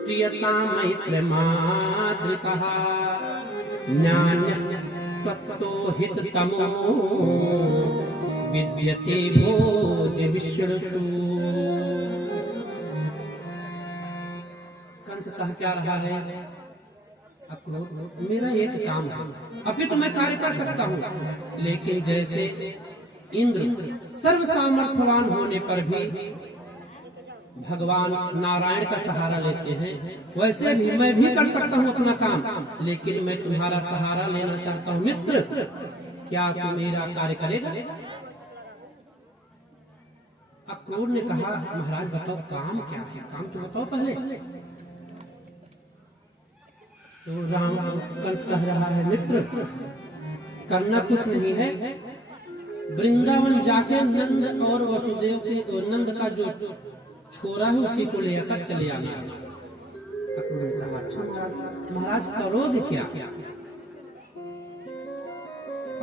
प्रियता मैत्र माद्रिकः न्यान्यस्तत्तो हिततमो विद्यते भोज विष्णु। कंस कह क्या रहा है? अक्रूर मेरा एक काम है, अभी तो मैं कार्य कर सकता हूँ, लेकिन जैसे इंद्र सर्व सामर्थ्यवान होने पर भी भगवान नारायण का सहारा लेते हैं, वैसे भी मैं भी कर सकता हूँ अपना काम, लेकिन मैं तुम्हारा सहारा लेना चाहता हूँ। मित्र क्या तू मेरा कार्य करेगा? अक्रूर ने कहा महाराज बताओ काम क्या है, काम तो बताओ पहले। तो राम कंस कह रहा है मित्र करना कुछ नहीं है, वृंदावन जाके नंद और वसुदेव के नंद का जो छोरा है उसी को लेकर चले आना। अक्रूर ने कहा अच्छा महाराज करोगे क्या?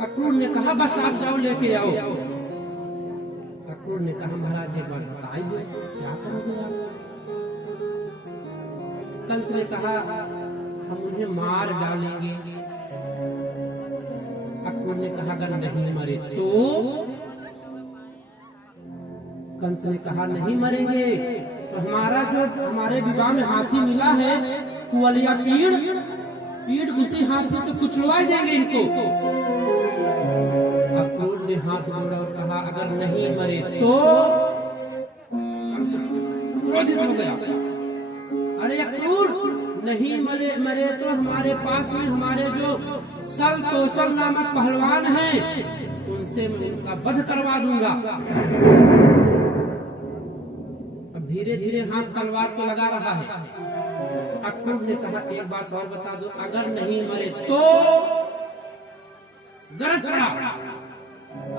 अक्रूर ने कहा बस आप जाओ लेके आओ। अक्रूर ने कहा महाराज एक बार बताइए क्या करोगे आप? कंस ने कहा हम उन्हें मार डालेंगे। अक्रूर ने कहा अगर नहीं मरे तो? कंस ने कहा नहीं मरेंगे तो हमारा जो हमारे विवाह में हाथी मिला है कुवलिया पीड़ उसी हाथी से कुचलवा देंगे इनको। अक्रूर ने हाथ जोड़ा और कहा अगर नहीं मरे तो? क्रोधित हो गया। अरे अक्रूर नहीं मरे तो हमारे पास में हमारे जो सल तोसल नामक पहलवान हैं उनसे मैं उनका वध करवा दूंगा। अब धीरे धीरे हाथ तलवार को लगा रहा है। अक्रूर ने कहा एक बात और बता दो अगर नहीं मरे तो? गरज पड़ा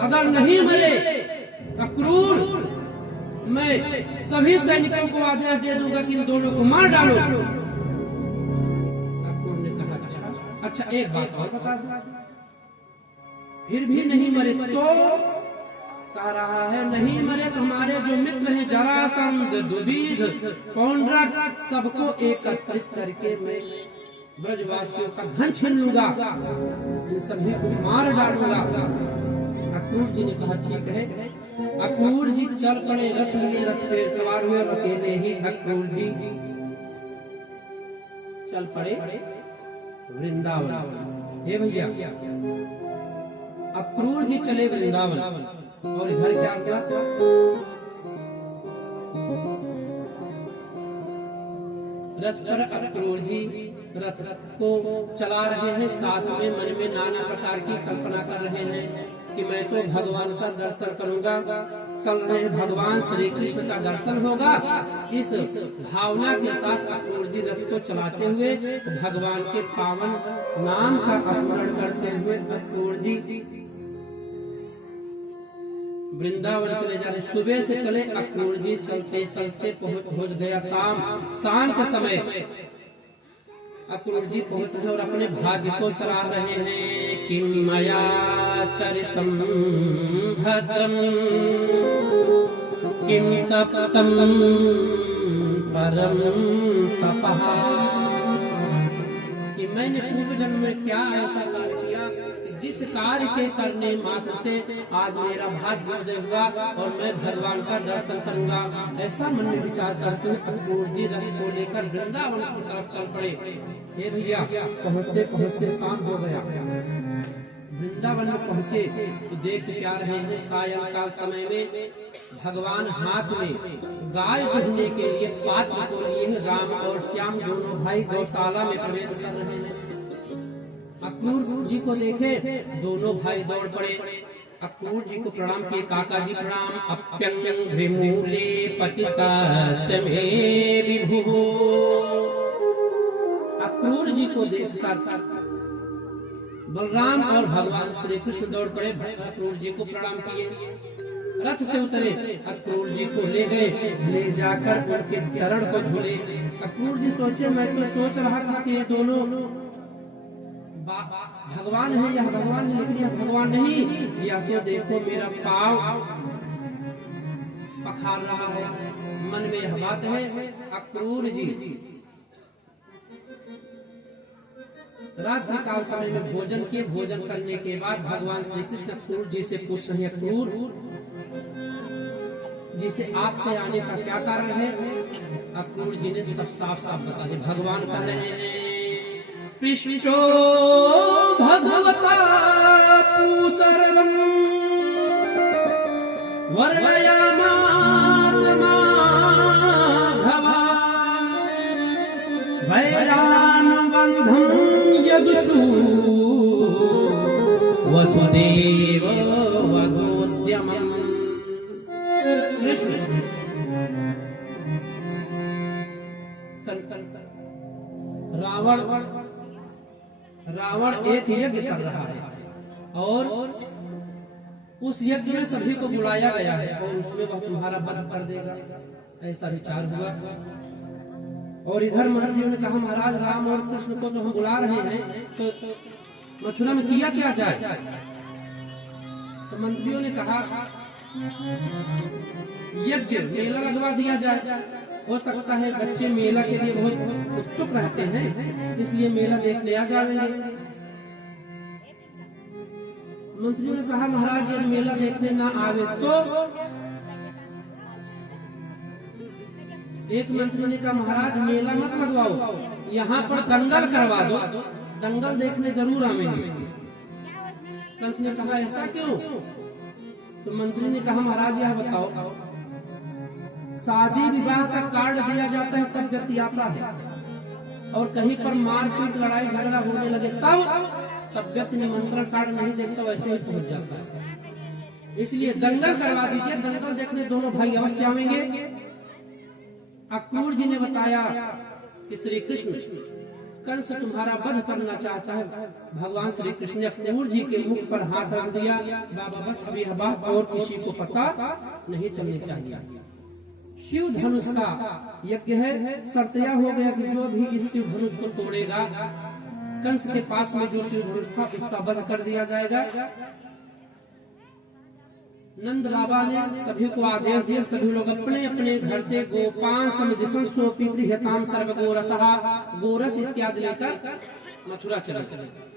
अगर नहीं मरे अक्रूर मैं सभी सैनिकों को आदेश दे दूंगा कि इन दोनों को मार डालो। अक्रूर ने कहा अच्छा एक बात और बता दो फिर भी नहीं मरे तो? कह रहा है नहीं मरे तो हमारे जो मित्र हैं जरासंध दुविध पौंड्रक सबको एकत्रित करके मैं ब्रजवासियों का धन छीन लूंगा, इन सभी को मार डालूंगा। अक्रूर जी ने कहा ठीक है। अक्रूर जी चल पड़े, रथ लिए, रथ पे सवार हुए और अकेले ही अक्रूर जी चल पड़े वृंदावन। हे भैया अक्रूर जी चले वृंदावन और इधर क्या हुआ? रथ पर अक्रूर जी रथ को चला रहे हैं, साथ में मन में नाना प्रकार की कल्पना कर रहे हैं कि मैं तो भगवान का दर्शन करूंगा। चल रहे हैं भगवान श्री कृष्ण का दर्शन होगा। इस भावना के साथ अक्रूर जी रथ को चलाते हुए भगवान के पावन नाम का स्मरण करते हुए अक्रूर जी वृंदावन चले जा रहे। सुबह से चले अक्रूर जी चलते चलते पहुंच गया शाम के समय अक्रूर जी पहुंच गए और अपने भाग्य को सराह रहे हैं। किम मया चरितम भद्रम किम तप्तम परम तपः, कि मैंने पूर्व जन्म में क्या ऐसा कार्य किया जिस कार्य के करने मात्र से आज मेरा भाग्य उदय हुआ और मैं भगवान का दर्शन करूंगा। ऐसा मन में विचार करते हुए अक्रूर जी रथ को लेकर वृंदावन की तरफ चल पड़े। हे भैया पहुँचते पहुँचते शाम हो गया। वृंदावन में पहुँचे तो देख क्या रहे हैं, सायंकाल समय में भगवान हाथ में गाय दुहने के लिए पात्र को लिए हैं। राम और श्याम दोनों भाई गौशाला में प्रवेश कर रहे हैं। अक्रूर जी को देखे दोनों भाई दौड़ पड़े। अक्रूर जी को प्रणाम किए, काका जी प्रणाम। अप्यंघ्रिमूले पतितस्य मे विभुः। अक्रूर जी को देखकर बलराम और भगवान श्री कृष्ण दौड़ पड़े, अक्रूर जी को प्रणाम किए, रथ से उतरे, अक्रूर जी को ले गए, ले जाकर उनके चरण को धुले। अक्रूर जी सोचे मैं तो सोच रहा था कि ये दोनों भगवान है, यह भगवान है, लेकिन यह भगवान नहीं, यह तो देखो मेरा पाँव पखार रहा है। मन में यह बात है। अक्रूर जी रात्रि काल समय में भोजन किए, भोजन करने के बाद भगवान श्री कृष्ण अक्रूर जी से पूछ रहे हैं, अक्रूर जी से आपके आने का क्या कारण है? अक्रूर जी ने सब साफ साफ बता दिया। भगवान कह रहे हैं पृष्ठो भगवता पूसर्वं वर्णयामास माधवा वैरानुबन्धं यदुषु वसुदेव वधोद्यमम्। रावण एक यज्ञ कर रहा है और उस यज्ञ में सभी को बुलाया गया है और उसमें वह तुम्हारा वध कर देगा, ऐसा विचार हुआ। और इधर मंत्रियों ने कहा महाराज राम और कृष्ण को तो हम बुला रहे हैं, तो मथुरा में किया क्या जाए? तो मंत्रियों ने कहा यज्ञ मेला लगवा दिया जाए, हो सकता है बच्चे मेला के लिए बहुत उत्सुक रहते हैं, इसलिए मेला देखने आ जाएंगे। मंत्रियों ने कहा महाराज यदि मेला देखने ना आवे तो? एक मंत्री ने कहा महाराज मेला मत लगवाओ, यहाँ पर दंगल करवा दो, दंगल देखने जरूर आवेंगे। कंस ने कहा ऐसा क्यों? तो मंत्री ने कहा महाराज यह बताओ, शादी विवाह का कार्ड दिया जाता है तब व्यक्ति आता है, और कहीं पर मारपीट लड़ाई झगड़ा होने लगे तब व्यक्ति निमंत्रण कार्ड नहीं देखता, वैसे ही पहुंच जाता है। इसलिए दंगल करवा दीजिए, दंगल देखने दोनों भाई अवश्य आवेंगे। अक्रूर जी ने बताया कि श्री कृष्ण कंस तुम्हारा वध करना चाहता है। भगवान श्री कृष्ण ने अक्रूर जी के मुख पर हाथ रख दिया, बाबा बस अभी हवा और किसी को पता नहीं चलनी चाहिए। शिव धनुष का यज्ञ है, शर्तया हो गया कि जो भी इस शिव धनुष को तोड़ेगा, कंस के पास में जो शिव धनुष था उसका वध कर दिया जाएगा। नंद बाबा ने सभी को आदेश दिया, सभी लोग अपने अपने घर से गोपान समिदिशं सोपी गृहताम सर्व गोरसहा, गोरस इत्यादि लेकर मथुरा चले।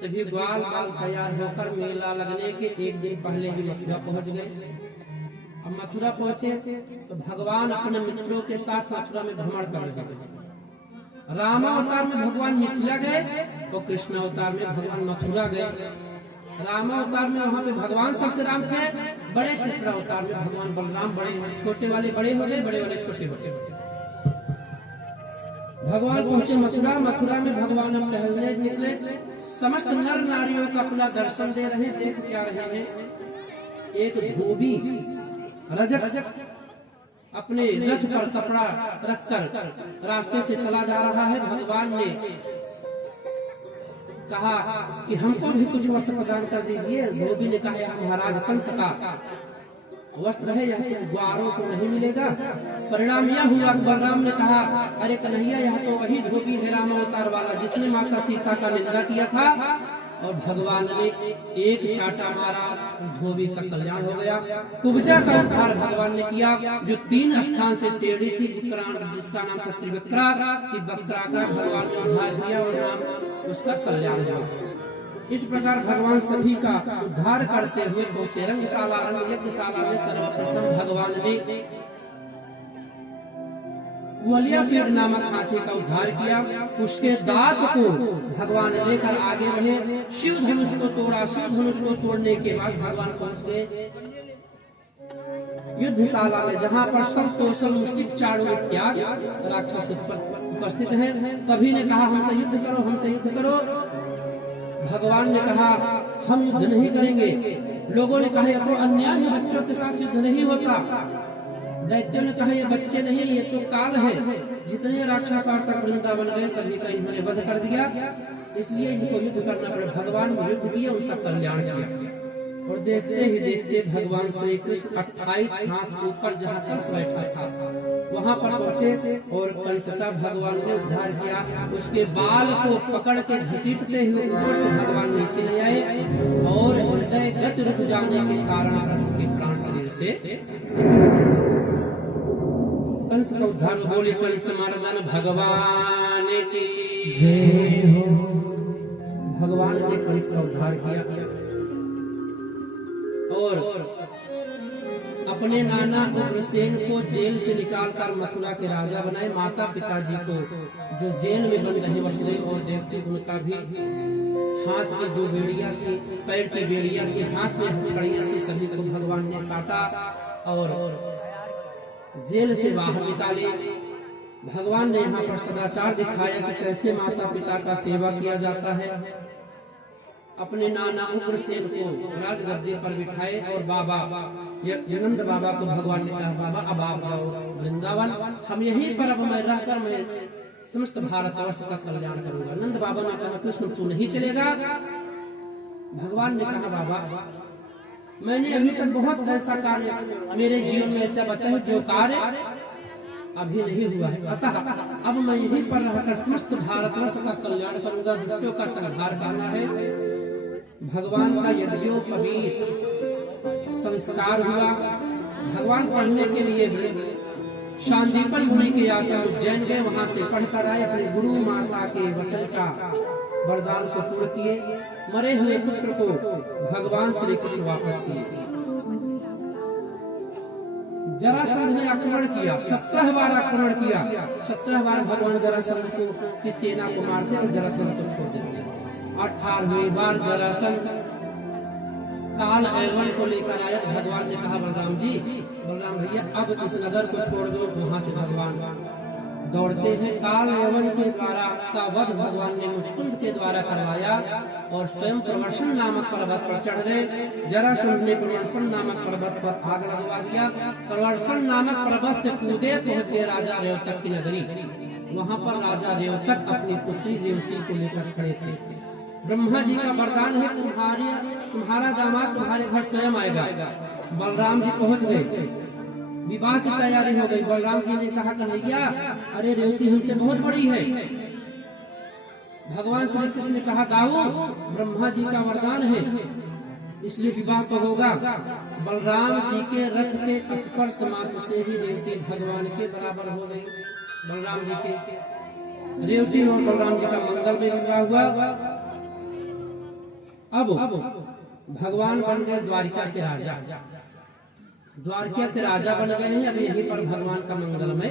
सभी ग्वाल बाल तैयार होकर मेला लगने के एक दिन पहले ही मथुरा पहुंच गए। अब मथुरा पहुंचे तो भगवान अपने मित्रों के साथ मथुरा में भ्रमण कर रहे थे। रामावतार में भगवान मिथिला गए तो कृष्ण अवतार में भगवान मथुरा गए। रामावतार में वहाँ पे भगवान सबसे राम थे, बड़े कृष्ण अवतार में भगवान बलराम बड़े, छोटे वाले बड़े हो गए, बड़े वाले छोटे हो गए। भगवान पहुंचे मथुरा। मथुरा में भगवान अब टहलने निकले, समस्त नर नारियों का अपना दर्शन दे रहे, देख क्या रहे हैं। एक धोबी रजक अपने रथ पर कपड़ा रखकर रास्ते से चला जा रहा है। भगवान ने कहा कि हमको भी कुछ वस्त्र प्रदान कर दीजिए। धोबी ने कहा यह महाराज कंस का वस्त्र है, यह ग्वारों को नहीं मिलेगा। परिणाम यह हुआ कि बलराम ने कहा अरे कन्हैया, यह तो वही धोबी है रामावतार वाला जिसने माता सीता का निंदा किया था। और भगवान ने एक चाटा मारा, धोबी का कल्याण हो गया। कुब्जा का उद्धार भगवान ने किया, जो 3 स्थान से टेढ़ी थी, जिसका नाम था त्रिवक्रा। त्रिवक्रा का भगवान ने उद्धार किया और नाम उसका कल्याण हुआ। इस प्रकार भगवान सभी का उद्धार करते हुए पहुंचे। रंगशाला यज्ञशाला में सर्वप्रथम भगवान ने वलिया पेड़ नामक हाथी का उद्धार किया। उसके दांत को भगवान लेकर आगे बढ़े, शिव धनुष को तोड़ा। शिव धनुष को तोड़ने के बाद भगवान पहुंच गए युद्धशाला में, जहाँ पर शल्तोषण मुष्टिक चाणूर इत्यादि राक्षस उपस्थित हैं। सभी ने कहा हमसे युद्ध करो, हमसे युद्ध करो। भगवान ने कहा हम युद्ध नहीं करेंगे। लोगों ने कहा यह तो अन्याय है, बच्चों के साथ युद्ध नहीं होता। दैत्यों ने कहा ये बच्चे नहीं, ये तो काल है। जितने राक्षस आज तक वृंदावन गए सभी का इन्होंने वध कर दिया, इसलिए इनको युद्ध करना पड़े। भगवान ने युद्ध किया, उनका कल्याण किया। और देखते ही देखते भगवान श्री कृष्ण 28 हाथ ऊपर जहाँ कंस बैठा था वहाँ पर पहुँचे और कंस का भगवान ने उद्धार किया। उसके बाल को पकड़ के घसीटते हुए ऊपर से भगवान नीचे ले आए और हृदय गति रुक जाने के कारण कंस के प्राण शरीर से कंस का उद्धार। बोले कंस मर्दन भगवान की जय हो। भगवान ने कंस का उद्धार किया और अपने नाना उग्रसेन को जेल से निकालकर मथुरा के राजा बनाए। माता पिताजी को जो जेल में बंद रहे वसुदेव और देवकी, उनका भी हाथ की जो बेड़ियां थी, पैर की बेड़ियां थी, हाथ में हथकड़ियां थी, सभी को भगवान ने काटा और जेल से बाहर निकाले। भगवान ने यहाँ पर सदाचार दिखाया कि कैसे माता पिता का सेवा किया जाता है। अपने नाना उग्रसेन को राजगद्दी पर बिठाए और बाबा नंद बाबा को भगवान ने कहा बाबा अब आप जाओ वृंदावन, हम यहीं पर अब मैं रहकर मैं समस्त भारतवर्ष का कल्याण करूंगा। नंद बाबा ने कहा कृष्ण तू नहीं चलेगा। भगवान ने कहा बाबा मैंने अभी तक बहुत ऐसा कार्य मेरे जीवन में ऐसा बचा है जो कार्य अभी नहीं हुआ है। अतः अब मैं यहीं पर रहकर समस्त भारतवर्ष का कल्याण करूंगा, दुष्टों का संहार करना है। भगवान का यज्ञोपवीत संस्कार हुआ। भगवान पढ़ने के लिए शांतिपन मुनि के आश्रम उज्जैन गए, वहां से पढ़कर आए, अपने गुरु माता के वचन का वरदान को पूर्ण किए, मरे हुए पुत्र को भगवान श्री कृष्ण वापस किए। जरासंध ने आक्रमण किया, 17 बार आक्रमण किया, 17 बार भगवान जरासंध को की सेना को मारते और जरासंध को छोड़ देते। 18वें बार जरासंध काल ऐवन को लेकर आया। भगवान ने कहा बलराम जी, बलराम भैया अब इस नगर को छोड़ दो। वहां से भगवान दौड़ते हैं। काल ऐवन के द्वारा का वध भगवान ने मुचकुंद के द्वारा करवाया और स्वयं प्रवर्षण नामक पर्वत पर चढ़ गए। जरासंध ने प्रवर्षण नामक पर्वत पर आग लगवा दिया। प्रवर्षण नामक पर्वत से कूदे पहुंचे राजा रेवतक की नगरी। वहां पर राजा रेवतक अपनी पुत्री रेवती को लेकर खड़े थे। ब्रह्मा जी का वरदान है, तुम्हारा दामाद तुम्हारे घर स्वयं आएगा। बलराम जी पहुंच गए, विवाह की तैयारी हो गई। बलराम जी ने कहा कन्हैया, अरे रेवती हमसे बहुत बड़ी है। भगवान श्री कृष्ण ने कहा गाओ, ब्रह्मा जी का वरदान है इसलिए विवाह तो होगा। बलराम जी के रथ के स्पर्श मात्र से ही रेवती भगवान के बराबर हो गई। बलराम जी के रेवती और बलराम जी का मंगल में विवाह हुआ। अब भगवान बन गए द्वारिका के राजा। द्वारका के राजा बन गए हैं। अब यहीं पर भगवान का मंगलमय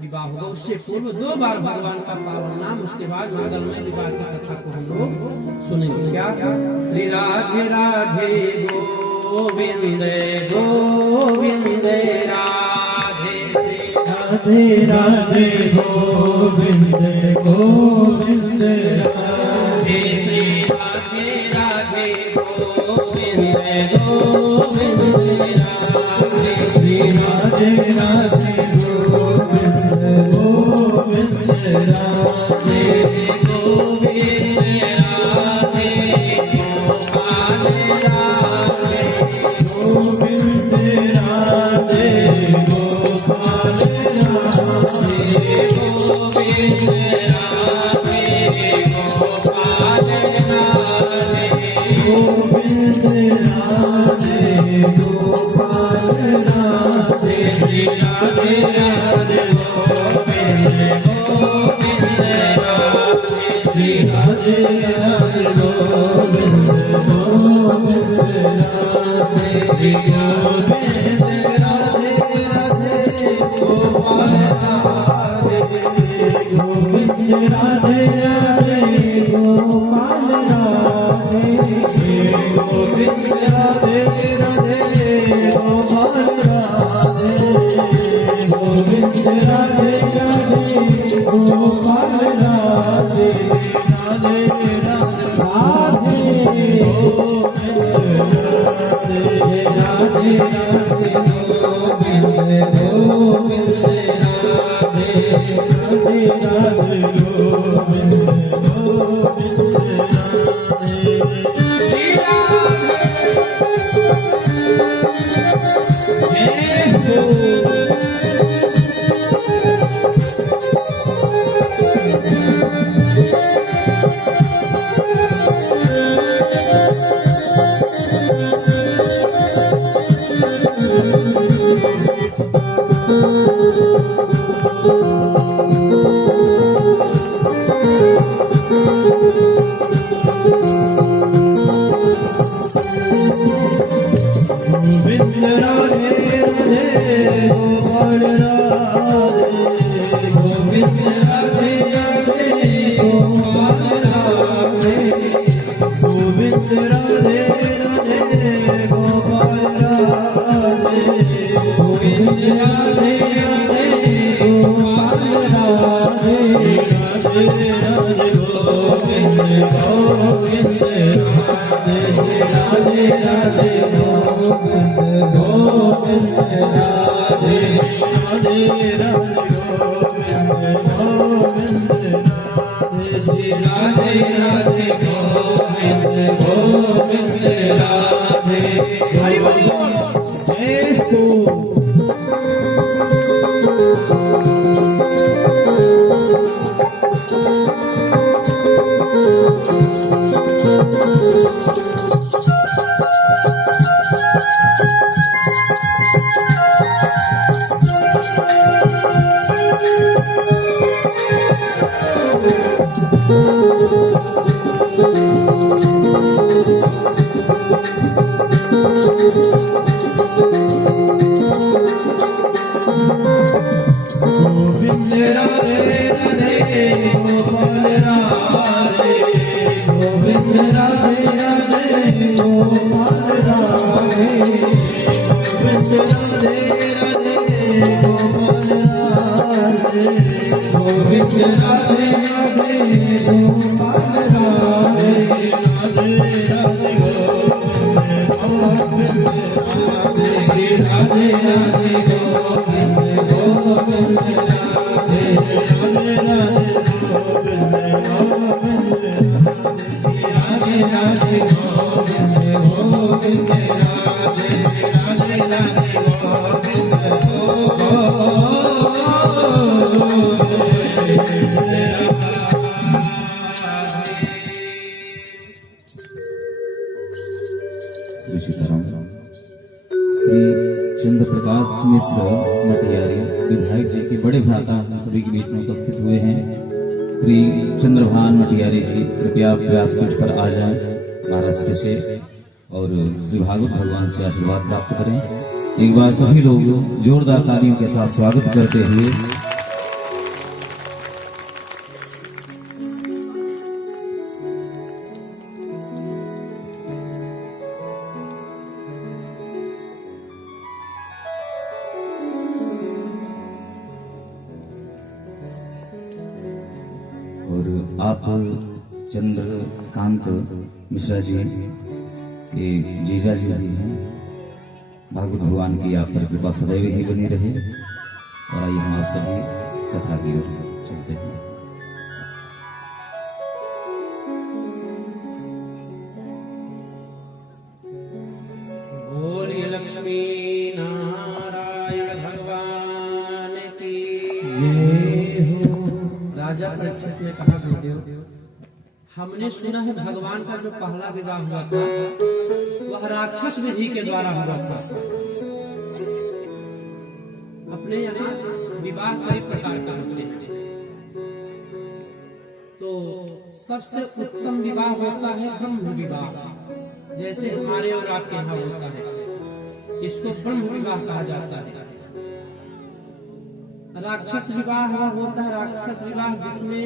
विवाह होगा। उससे पूर्व 2 बार भगवान का पावन नाम, उसके बाद मंगलमय विवाह की कथा को हम लोग सुनेंगे। क्या श्री राधे राधे गोविंद गोविंद राधे, राधे राधे गोविंद गोविंद राधे, श्री राधे राधे गोविंद गोविंद राधे, श्री राधे राधे गोविंद गोविंद राधे, गोविंद राधे गोपाल राधे, गोविंद राधे गोपाल राधे, गोविंद राधे गोपाल राधे, गोविंद राधे गोपाल राधे, श्री राधे राधे गोविंद गोविंद राधे, श्री राधे राधे गोविंद गोविंद राधे, श्री गोविंद राधे राधे गोपाल राधे, गोविंद राधे राधे गोपाल राधे, गोविंद राधे राधे गोपाल राधे, गोविंद राधे राधे गोपाल राधे, राधे राधे राधे, राधे राधे गोविंद गोविंद राधे, राधे राधे गोविंद गोविंद राधे, श्री राधे जय हो। गोविंद राधे राधे गोपाल राधे, गोविंद राधे राधे गोपाल राधे, गोविंद राधे राधे गोपाल राधे, गोविंद राधे राधे गोपाल राधे, राधे राधे गोविंद गोविंद राधे, राधे राधे गोविंद गोविंद राधे, राधे राधे गोविंद गोविंद राधे, श्री राधे राधे गोविंद गोविंद राधे, राधे गोविंद गोविंद राधे राधे गोविंद गोविंद राधे राधे गोविंद गोविंद राधे राधे राधे गोविंद श्री सीताराम। श्री चंद्र प्रकाश मिश्र मटियारी विधायक जी के बड़े भ्राता हम सभी के बीच में उपस्थित हुए हैं। श्री चंद्रभान मटियारी जी कृपया व्यासपीठ पर आ जाएं महाराष्ट्र से और श्री भागवत भगवान से आशीर्वाद प्राप्त करें। एक बार सभी लोग जोरदार तालियों के साथ स्वागत करते हुए और आप चंद्रकांत मिश्रा जी के जीजा जी भी हैं। भागवत भगवान की आप पर कृपा सदैव ही बनी रहे। और आइए हम आप सभी कथा की ओर चलते हैं। बोलिए लक्ष्मी नारायण भगवान की जय हो। राजा परीक्षित ने कहा, गुरुदेव हमने सुना है भगवान का जो पहला विवाह हुआ था वह राक्षस विधि के द्वारा हुआ था। अपने यहाँ विवाह कई प्रकार के होते हैं, तो सबसे उत्तम विवाह होता है ब्रह्म विवाह, जैसे हमारे और आपके यहाँ होता है। इसको ब्रह्म विवाह कहा जाता है। राक्षस विवाह होता है राक्षस विवाह जिसमें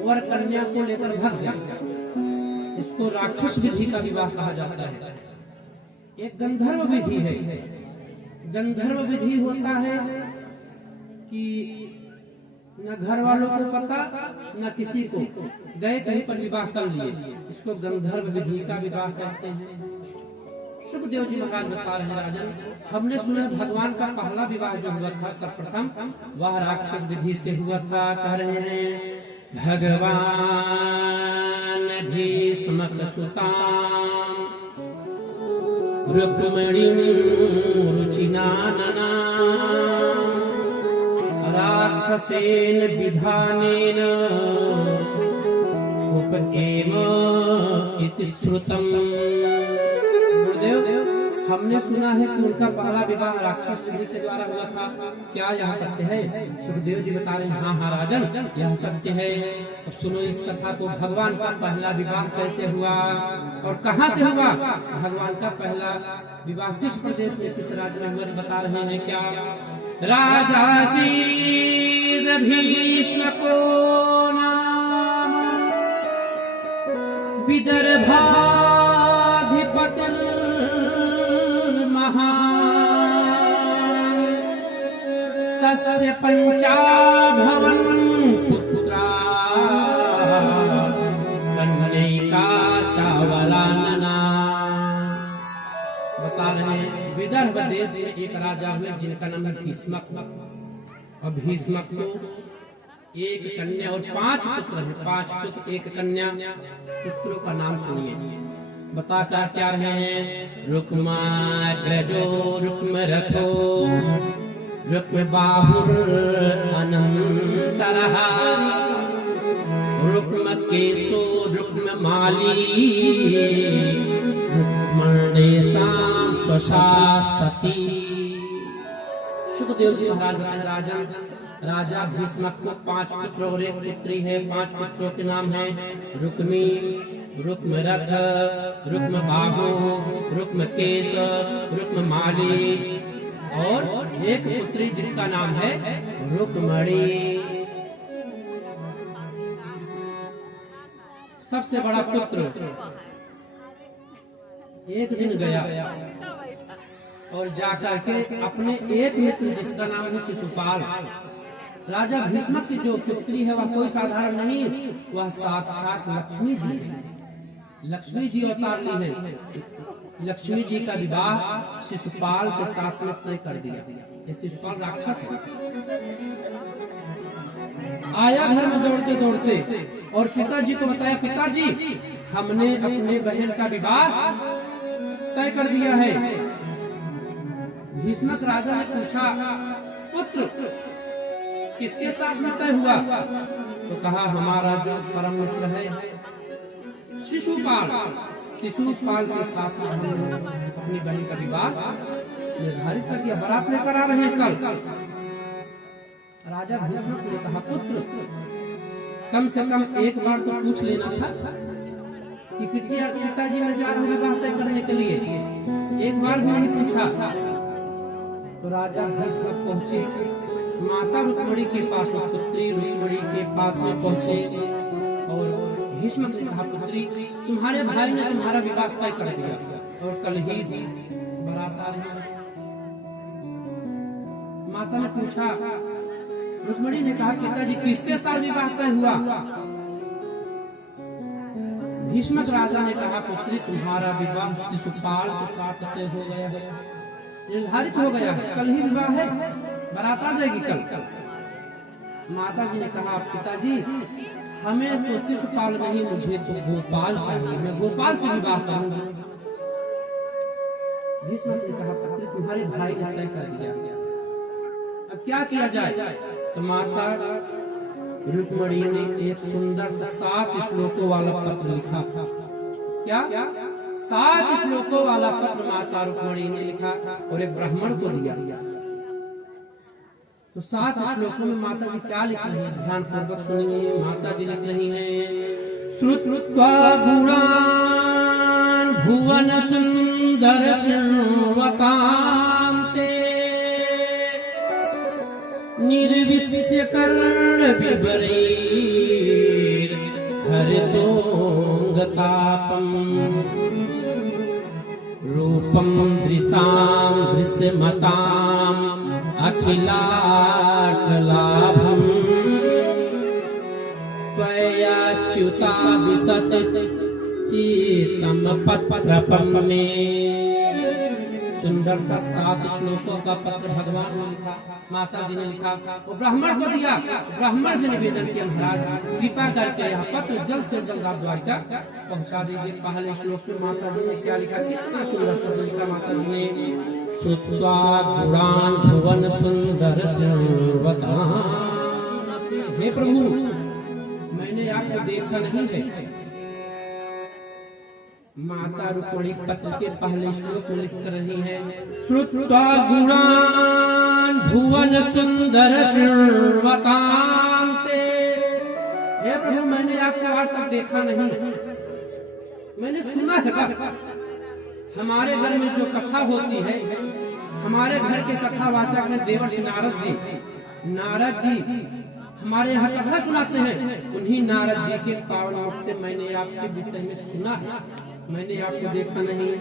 वर कन्या को लेकर भाग जाए, इसको राक्षस विधि का विवाह कहा जाता है। एक गंधर्व विधि है। गंधर्व विधि होता है कि न घर वालों को पता न किसी को, गए कहीं पर विवाह कर लिए, इसको गंधर्व विधि का विवाह कहते हैं। सुखदेव जी महाराज बता रहे हैं, राजन हमने सुना भगवान का पहला विवाह जो हुआ था सर्वप्रथम वह राक्षस विधि से हुआ था। कह रहे हैं भगवान भीष्म सुतां रुक्मिणीं रुचिनानना राक्षसेन विधानेन उपकेम इति श्रुतम्। हमने सुना है कि उनका पहला विवाह राक्षस विधि के द्वारा हुआ था। क्या यह सत्य है? सुखदेव जी बता रहे हैं, हाँ हाँ राजन यह सत्य है। अब सुनो इस कथा को। भगवान का पहला विवाह कैसे हुआ और कहाँ से हुआ? भगवान का पहला विवाह किस प्रदेश में किस राज्य में हुआ बता रहे हैं। क्या राजा सीद भीष्म को नाम विदर्भाधिपति तस्य पंचाभवन पुत्रा कन्यका चावलानना। बता रहे हैं विदर्भ देश में एक राजा हुए जिनका नाम है भीष्मक। और भीष्मक को एक कन्या और 5 पुत्र हैं। 5 पुत्र एक कन्या। पुत्रों का नाम सुनिए। बताता क्या रहे हैं, रुक्माग्रजो रुक्म रथो रुक्म बाहुर अनंतरः रुक्म केशो रुक्म माली रुक्मणेशां स्वशा सती। सुखदेव जी महाराज बताए राजा भीष्मक को 5 पुत्र और एक पुत्री है। 5 पुत्रों के नाम है रुक्मी, रुक्म रथ, रुक्म बाहु, रुक्म केश, रुक्म माली और एक पुत्री जिसका नाम है रुक्मणी। सबसे बड़ा पुत्र एक दिन गया और जाकर के अपने एक मित्र जिसका नाम है शिशुपाल, राजा भीष्मक की जो पुत्री है वह कोई साधारण नहीं, वह साक्षात लक्ष्मी जी है। लक्ष्मी जी अवतार ली है। लक्ष्मी जी का विवाह शिशुपाल के साथ में तय कर दिया। ये शिशुपाल राक्षस है। आया घर में दौड़ते दौड़ते और पिताजी को बताया, पिताजी हमने अपने बहन का विवाह तय कर दिया है। भीष्मक राजा ने पूछा, पुत्र किसके साथ में तय हुआ? तो कहा, हमारा जो परम मित्र है शिशुपाल के साथ में हमने अपनी बहन का विवाह निर्धारित कर दिया। बारात लेकर आ रहे हैं कल। राजा भीष्मक ने कहा, पुत्र कम से कम एक बार तो पूछ लेना था कि पिताजी मैं जा रहा हूँ विवाह तय करने के लिए, एक बार भी नहीं पूछा। तो राजा भीष्मक पहुंचे, माता रुक्मिणी के पास, पुत्री रुक्मिणी के पास में पहुंचे और भीष्मक ने कहा, पुत्री तुम्हारे भाई ने तुम्हारा विवाह तय कर दिया और कल ही बारात आ रही है। माता ने पूछा, रुक्मिणी ने कहा, पिताजी किसके साथ विवाह तय हुआ? भीष्मक राजा ने कहा, पुत्री तुम्हारा विवाह शिशुपाल के साथ तय हो गया है, निर्धारित हो गया है, कल ही विवाह है, बारात आ जाएगी कल। माता जी ने कहा, पिताजी हमें तो शिशुपाल नहीं, मुझे तो गोपाल चाहिए, मैं गोपाल से विवाह करूंगा। भीष्मक ने कहा, पुत्री तुम्हारे भाई ने तय कर दिया, अब क्या किया जाए? तो माता रुक्मिणी ने एक सुंदर सा 7 श्लोकों वाला पत्र लिखा। क्या 7 श्लोकों वाला पत्र माता रुक्मिणी ने लिखा और एक ब्राह्मण को दिया। तो 7 श्लोकों में माता जी क्या लिख रही है, ध्यान पूर्वक सुनिए। माता जी लिख रही है, श्रुत्वा गुणान् भुवन सुंदर सर्वकान्ते निर्विश्य कर्ण विवरैर् हरितोऽङ्गतापम् रूपं दृशां दृश्यमताम् अखिलार्थलाभम् त्वयाच्युता विशत चेतम पत्रपम में। सुंदर सा 7 श्लोकों का पत्र भगवान ने लिखा, माता जी ने लिखा, वो ब्राह्मण को दिया। ब्राह्मण से निवेदन किया, महाराज कृपा करके यह पत्र जल्द से जल्द आप द्वारिका पहुंचा दीजिए। पहले श्लोक में माता जी ने क्या लिखा, कितना सुंदर शब्द लिखा माता जी ने, श्रुत्वा गुणान् भुवन सुंदर सर्वकान्। हे प्रभु मैंने आपको देखा नहीं है। माता रुक्मिणी पत्र के पहले श्लोक में लिख रही है, श्रुत्वा गुणान् भुवन सुंदर सर्वकान् ते। हे प्रभु मैंने आपको आज तक देखा नहीं, मैंने सुना है बस। हमारे घर में जो कथा होती है, हमारे घर के कथावाचक है देवर्षि नारद जी। नारद जी हमारे यहाँ कथा सुनाते हैं, उन्हीं नारद जी के पावन मुख से मैंने आपके विषय में सुना है, मैंने आपको देखा नहीं।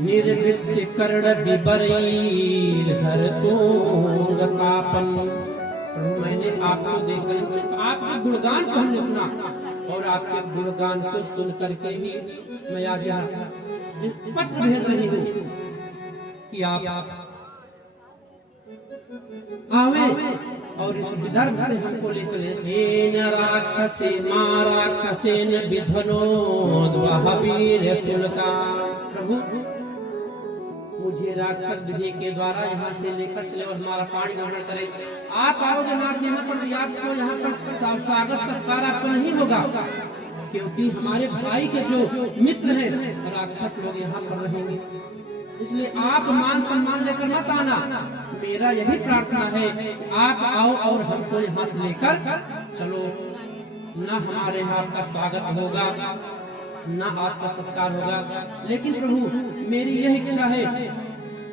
निर्विश्य कर्ण विवरैर् हरितोऽङ्गतापम्। मैंने आपको देखा, सिर्फ आपके गुणगान को हमने सुना और आपके गुणगान को सुन करके ही मैं आज पत्र भेज रही हूँ कि आप आवे और इस विदर्भ से हमको ले चले। येन राक्षसे मा राक्षसेन विध्वनोद्वहवीर शुल्का। प्रभु मुझे राक्षस विधि के द्वारा यहाँ से लेकर चले और हमारा पाणी ग्रहण करें। आप आओगे नाथ यहाँ पर, आपको यहाँ पर स्वागत सत्कार आपको नहीं होगा, क्योंकि हमारे भाई के जो मित्र हैं राक्षस लोग यहाँ पर रहेंगे, इसलिए आप मान सम्मान लेकर मत आना। मेरा यही प्रार्थना है, आप आओ और हमको यहाँ से लेकर चलो। न हमारे यहाँ आपका स्वागत होगा, न आपका सत्कार होगा, लेकिन प्रभु मेरी यही इच्छा है,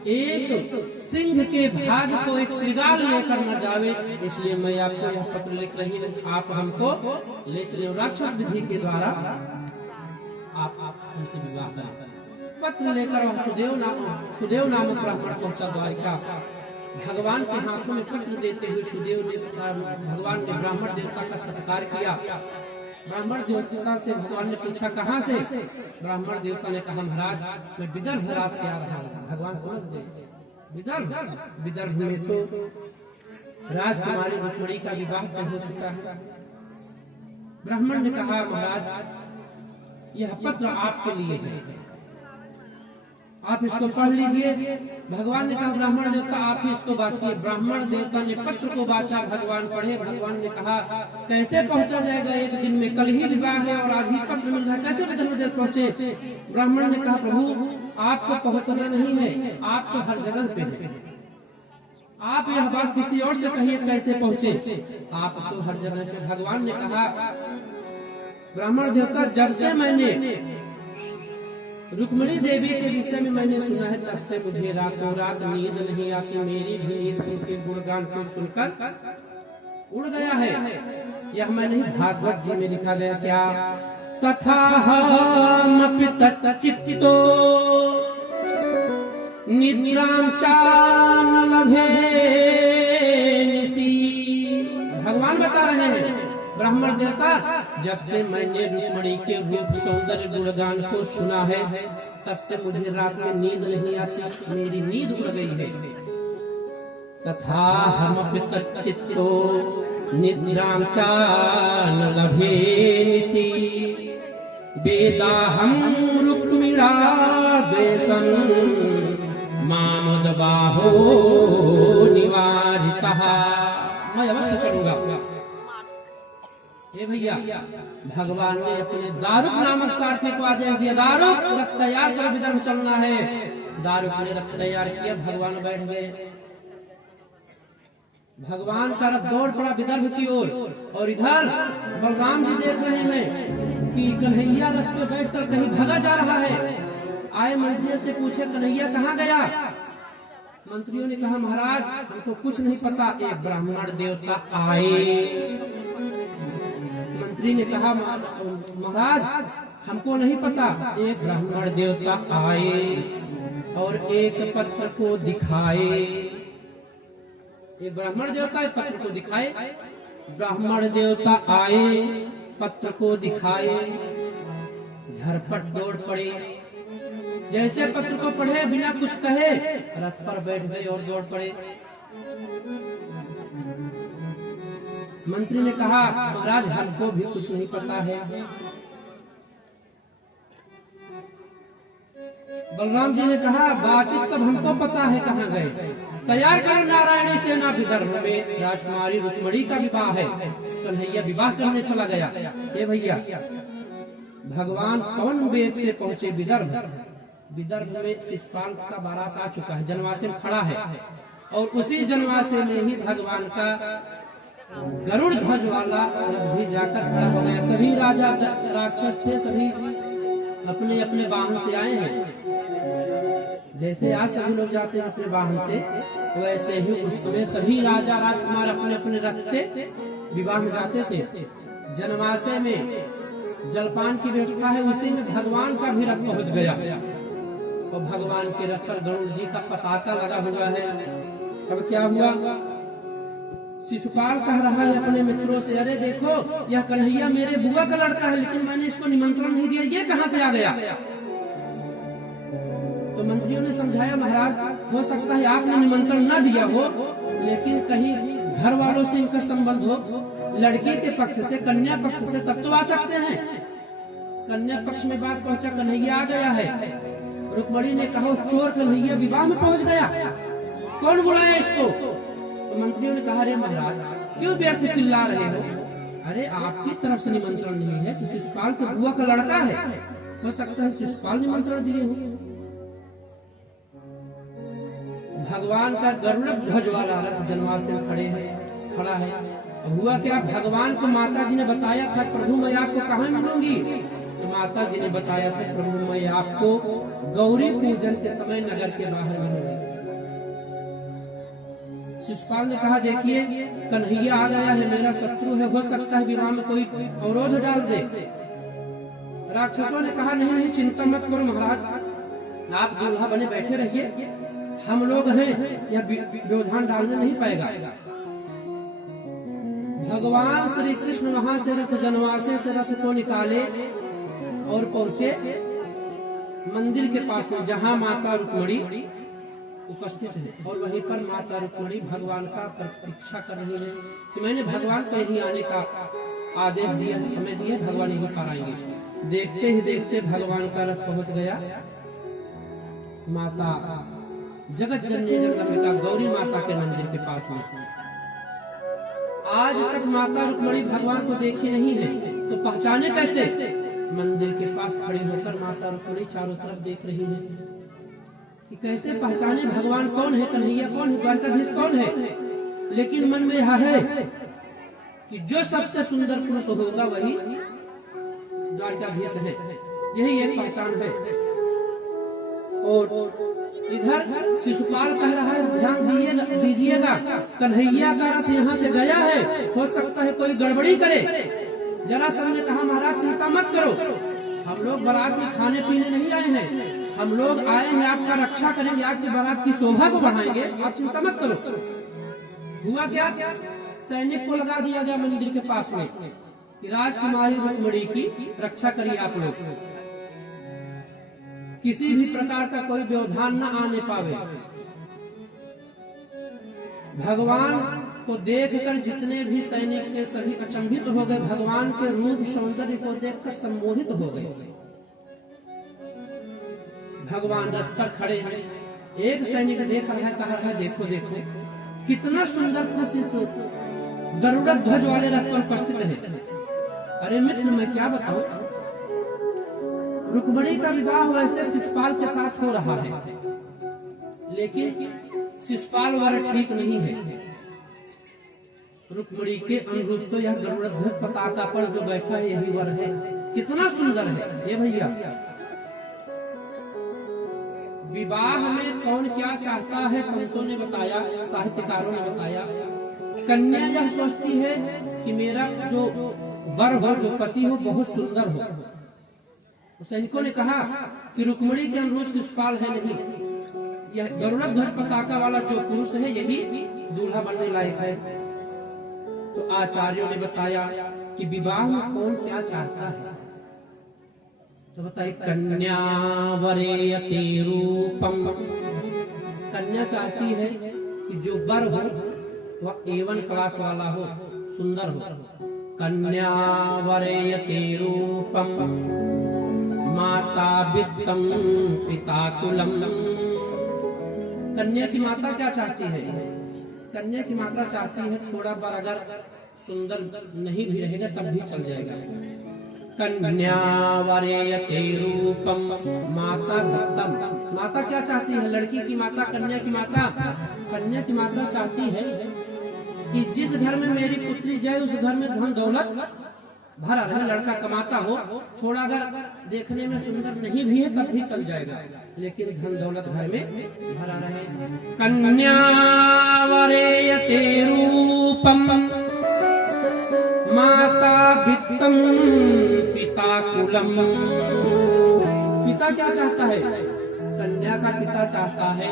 एक सिंह के भाग को एक श्रृगाल लेकर न जावे, इसलिए मैं आपको यह पत्र लिख रही हूँ, आप हमको ले चले। राक्षस विधि के द्वारा आप हमसे विवाह करें। पत्र लेकर सुदेव नामक ब्राह्मण पहुंचा द्वारिका। भगवान के हाथों में पत्र देते हुए सुदेव ने भगवान ने ब्राह्मण देवता का सत्कार किया ब्राह्मण देवता से भगवान ने पूछा कहाँ से? ब्राह्मण देवता ने कहा महाराज मैं विदर्भ राज से आ रहा हूँ। भगवान समझ गए विदर्भ में तो राजकुमारी रुक्मिणी का विवाह हो चुका है। ब्राह्मण ने कहा महाराज यह पत्र आपके लिए है, आप इसको पढ़ लीजिए। भगवान ने कहा ब्राह्मण देवता आप ही इसको बाँचिए। ब्राह्मण देवता ने पत्र को बाँचा, भगवान पढ़े। भगवान ने कहा कैसे पहुंचा जाएगा, एक दिन में, कल ही विवाह है और आज ही पत्र मिल रहा है, कैसे विदर्भ पहुंचे? ब्राह्मण ने कहा प्रभु आपको पहुंचना नहीं है, आप तो हर जगह पे हैं, आप यह बात किसी और से कहिए कैसे पहुंचे, आप तो हर जगह पे। भगवान ने कहा ब्राह्मण देवता जब से मैंने रुक्मिणी देवी के विषय में मैंने सुना है तब से मुझे रातों रात नींद नहीं आती। मेरी भी नींद उनके गुणगान को सुनकर उड़ गया है। यह मैं नहीं, भागवत जी में लिखा गया क्या? तथाहमपि तच्चित्तो निद्रां च न लभे निशि। भगवान बता रहे हैं ब्राह्मण देवता जब से मैंने रुक्मिणी के रूप सौंदर्य गुणगान को सुना है तब से मुझे रात में नींद नहीं आती, मेरी नींद उड़ गई है। तथाहमपि तच्चित्तो निद्रां च न लभे निशि वेदाहं रुक्मिणा द्वेषं मामुदबाहो निवारितः। मैं अवश्य चलूंगा। हे भैया भगवान ने अपने दारुक नामक सारथी को आदेश दिया, दारुक रथ तैयार कर विदर्भ चलना है। दारुक ने रथ तैयार किया, भगवान बैठ गए। भगवान का रथ दौड़ पड़ा विदर्भ की ओर और इधर बलराम जी देख रहे हैं कि कन्हैया रथ पे बैठकर कहीं भागा जा रहा है। आए मंत्रियों से पूछे कन्हैया कहाँ गया? मंत्रियों ने कहा महाराज हमको कुछ नहीं पता, एक ब्राह्मण देवता आए। मंत्री ने कहा महाराज हमको नहीं पता, एक ब्राह्मण देवता आए और एक पत्र को दिखाए। एक ब्राह्मण देवता पत्र को दिखाए। ब्राह्मण देवता आए, पत्र को दिखाए, झरपट दौड़ पड़े। जैसे पत्र को पढ़े बिना कुछ कहे रथ पर बैठ गए और दौड़ पड़े। मंत्री ने कहा महाराज हमको भी कुछ नहीं पता है। बलराम जी ने कहा बाकी सब हमको पता है कहाँ गए। तैयार करो नारायणी सेना, विदर्भ में राजकुमारी रुक्मिणी का विवाह है। कन्हैया विवाह करने चला गया। ये भैया भगवान कौन वेग से पहुँचे विदर्भ? विदर्भ में शिशुपाल का बारात आ चुका है, जनवासे में खड़ा है और उसी जनवासे में ही भगवान का गरुड़ ध्वज वाला रथ भी जाकर खड़ा हो गया। सभी राजा राक्षस थे, सभी अपने अपने वाहन से आए हैं। जैसे आज सभी लोग जाते हैं अपने वाहन से, वैसे ही उस समय सभी राजा राजकुमार अपने अपने रथ से विवाह में जाते थे। जनवासे में जलपान की व्यवस्था है, उसी में भगवान का भी रथ पहुंच गया और भगवान के रथ पर गरुड़ जी का पताका लगा हुआ है। अब क्या हुआ? शिशुपाल कह रहा है अपने मित्रों से अरे देखो यह कन्हैया मेरे बुआ का लड़का है, लेकिन मैंने इसको निमंत्रण नहीं दिया, ये कहाँ से आ गया? तो मंत्रियों ने समझाया महाराज हो सकता है आपने निमंत्रण न दिया हो, लेकिन कहीं घर वालों से इनका संबंध हो, लड़की के पक्ष से कन्या पक्ष से तब तो आ सकते हैं। कन्या पक्ष में बात पहुंचा, कन्हैया आ गया है। रुक्मिणी ने कहा चोर कन्हैया विवाह में पहुंच गया, कौन बुलाया इसको? तो मंत्रियों ने कहा अरे महाराज क्यों व्यर्थ चिल्ला रहे हो? अरे आपकी तरफ से निमंत्रण नहीं है, तो शिशुपाल के बुआ का लड़का है, हो सकता है शिशुपाल निमंत्रण दिए हो। भगवान का गरुड़ ध्वज वाला रथ जनवासे में खड़ा है। हुआ क्या, भगवान को माता जी ने बताया था प्रभु मैं आपको कहाँ मिलूंगी? तो माता जी ने बताया था प्रभु मैं आपको गौरी पूजन के समय नगर के बाहर मिलूंगी। शिशुपाल ने कहा देखिए कन्हैया आ गया है, मेरा शत्रु है, हो सकता है विवाह में कोई अवरोध डाल दे। राक्षसों ने कहा नहीं नहीं चिंता मत करो महाराज, आप दूल्हा बने बैठे रहिए, हम लोग हैं, यह व्यवधान डालने नहीं पाएगा। भगवान श्री कृष्ण वहां से रथ जनवासे से रथ को निकाले और पहुंचे मंदिर के पास में, जहां माता रुक्मिणी उपस्थित है। और वहीं पर माता रुक्मिणी भगवान का प्रतीक्षा कर रही है कि मैंने भगवान को यही आने का आदेश दिया, समय दिया, भगवान यहीं पर आएंगे। देखते ही देखते भगवान का रथ पहुंच गया माता जगत जननी जगदम्बिका गौरी माता के मंदिर के पास में। आज तक माता रुक्मिणी भगवान को देखी नहीं है, तो पहचाने कैसे? मंदिर के पास खड़ी होकर माता रुक्मिणी चारों तरफ देख रही है कि कैसे पहचाने भगवान कौन है, कन्हैया कौन है, द्वारकाधीश कौन है। लेकिन मन में यह है कि जो सबसे सुंदर पुरुष होगा वही द्वारकाधीश है, यही एक पहचान है। और इधर शिशुपाल कह रहा है ध्यान दीजिएगा, कन्हैया का रथ यहाँ से गया है, हो सकता है कोई गड़बड़ी करे। जरासंध ने कहा महाराज चिंता मत करो, हम लोग बारात में खाने पीने नहीं आए हैं, हम लोग आए हैं आपका रक्षा करेंगे, आपकी बारात की शोभा को बढ़ाएंगे, आप चिंता मत करो। हुआ क्या? सैनिक को लगा दिया गया मंदिर के पास में कि राजकुमारी रुक्मिणी की रक्षा करिए आप लोग, किसी भी प्रकार का कोई व्यवधान न आने पावे। भगवान को देखकर जितने भी सैनिक थे सभी अचंभित हो गए, भगवान के रूप सौंदर्य को देखकर सम्मोहित हो गए। भगवान रथ पर खड़े हैं, एक सैनिक देख रहा है, कह रहा है देखो देखो कितना सुंदर पुरुष इस गरुड़ ध्वज वाले रथ पर उपस्थित है। अरे मित्र मैं क्या बताऊं, रुक्मिणी का विवाह वैसे शिशुपाल के साथ हो रहा है, लेकिन शिशुपाल वाला ठीक नहीं है। रुक्मिणी के अनुरूप तो यह गरुड़ ध्वज पताका पर जो बैठा है यही वर है, कितना सुंदर है ये भैया। विवाह में कौन क्या चाहता है संतों ने बताया, साहित्यकारों ने बताया। कन्या यह सोचती है कि मेरा जो वर हो, जो पति हो, बहुत सुंदर हो। सैनिकों ने कहा कि रुक्मिणी के अनुरूप शिशुपाल है नहीं, यह गरुड़ ध्वज पताका वाला जो पुरुष है यही दूल्हा बनने लायक है। तो आचार्यों ने बताया कि विवाह में कौन क्या चाहता है, तो बताइए कन्या वरेयते रूपम। कन्या चाहती है कि जो वर हो वह A1 क्लास वाला हो, सुंदर हो। कन्या वरेयते रूपम माता वित्तम पिता कुलम। कन्या की माता क्या चाहती है? कन्या की माता चाहती है थोड़ा बार अगर सुंदर नहीं भी रहेगा तब भी चल जाएगा। कन्या वरेयते रूपम माता दत्तम। माता क्या चाहती है? लड़की की माता, कन्या की माता, कन्या की माता चाहती है कि जिस घर में मेरी पुत्री जाए उस घर में धन दौलत भरा रहे, लड़का कमाता हो, थोड़ा अगर देखने में सुंदर नहीं भी है तब भी चल जाएगा, लेकिन धन दौलत घर में भरा रहे। कन्या वरेयते रूपम माता वित्तम पिता कुलम। पिता क्या चाहता है? कन्या का पिता चाहता है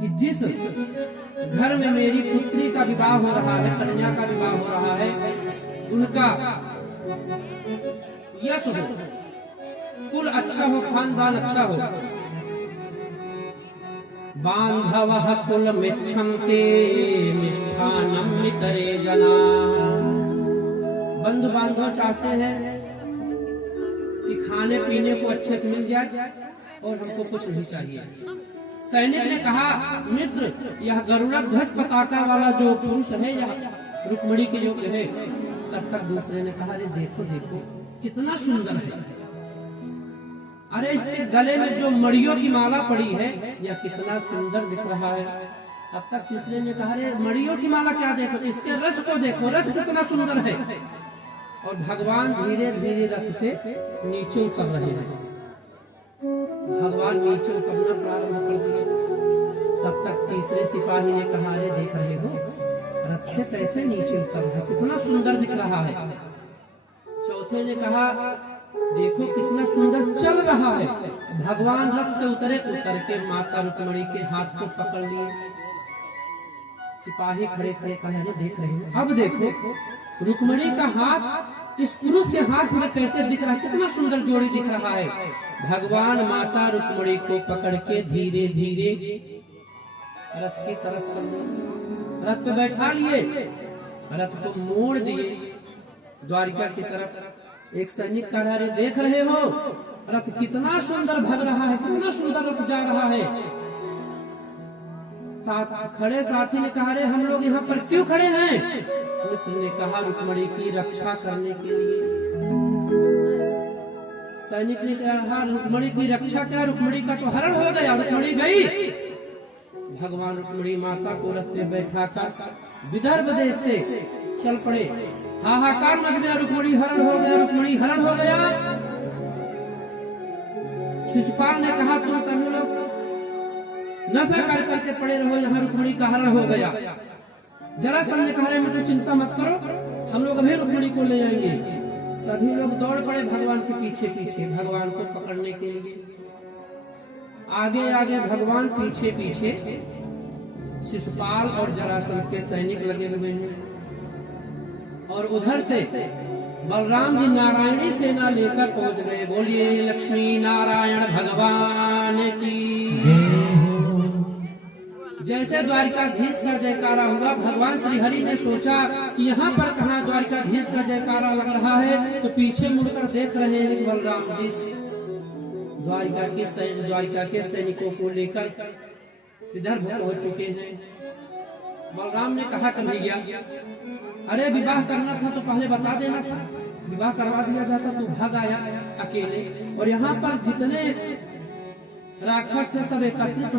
कि जिस घर में मेरी पुत्री का विवाह हो रहा है, कन्या का विवाह हो रहा है, उनका यश हो, कुल अच्छा हो, खानदान अच्छा हो। बांधवः कुलमिच्छन्ते मिष्ठान्नं मितरे जना। बंधु बांधव चाहते हैं कि खाने पीने को अच्छे से मिल जाए और हमको कुछ नहीं चाहिए। सैनिक ने कहा मित्र यह गरुड़ ध्वज पताका वाला जो पुरुष है यह रुक्मिणी के योग्य है। तब तक दूसरे ने कहा अरे देखो देखो कितना सुंदर है, अरे इसके गले में जो मड़ियों की माला पड़ी है यह कितना सुंदर दिख रहा है। तब तक तीसरे ने कहा अरे मड़ियों की माला क्या देखो, इसके रथ को देखो, रथ कितना सुंदर है। और भगवान धीरे धीरे रथ से नीचे उतर रहे हैं। भगवान नीचे उतरना प्रारंभ कर दिए। तब तक तीसरे सिपाही ने कहा अरे देख रहे हो रथ से कैसे नीचे उतर रहा है, कितना सुंदर दिख रहा है। चौथे ने कहा देखो कितना सुंदर चल रहा है। भगवान रथ से उतरे, उतर के माता रुक्मिणी के हाथ को पकड़ लिए, सिपाही खड़े खड़े कहने देख रहे हैं। अब देखो रुक्मिणी का हाथ इस पुरुष के हाथ में कैसे दिख रहा है, कितना सुंदर जोड़ी दिख रहा है। भगवान माता रुक्मिणी को पकड़ के धीरे धीरे रथ की तरफ चल दिए, रथ पे बैठा लिए, रथ को मोड़ दिए द्वारिका की तरफ। एक सैनिक कह रहा है, देख रहे हो रथ कितना सुंदर भग रहा है, कितना सुंदर रथ जा रहा है। खड़े साथी ने कहा, रे हम लोग यहाँ पर क्यों खड़े हैं? कृष्ण ने कहा, रुक्मिणी की रक्षा करने के लिए। सैनिक ने कहा, रुक्मिणी की रक्षा क्या, रुक्मिणी का तो हरण हो गया। रुक्मिणी गई। भगवान रुक्मिणी माता को रथ पे बैठा कर विदर्भ देश से चल पड़े। हाहाकार मच गया, रुक्मिणी हरण हो गया, रुक्मिणी हरण हो गया। शिशुपाल ने कहा, तुम सभी लोग नशा कर करके पड़े रहो, यहाँ रुक्मिणी का हरण हो गया। जरासंध ने कहा, मुझे चिंता मत करो, हम लोग अभी रुक्मिणी को ले जाएंगे। सभी लोग दौड़ पड़े भगवान के पीछे पीछे, भगवान को पकड़ने के लिए। आगे आगे भगवान, पीछे पीछे शिशुपाल और जरासंध के सैनिक लगे हुए हैं। और उधर से बलराम जी नारायणी सेना लेकर पहुंच गए। बोलिए लक्ष्मी नारायण भगवान की। जैसे द्वारिकाधीश का जयकारा हुआ, भगवान श्री हरि ने सोचा कि यहाँ पर कहाँ द्वारिकाधीश का जयकारा लग रहा है, तो पीछे मुड़कर देख रहे हैं कि बलराम जी द्वारिका के सैनिकों को लेकर इधर पहुंच चुके हैं। बलराम ने कहा, कन्हैया अरे विवाह करना था तो पहले बता देना था, विवाह करवा दिया जाता, तू भाग आया अकेले। और यहाँ पर जितने राक्षस थे सब एकत्रित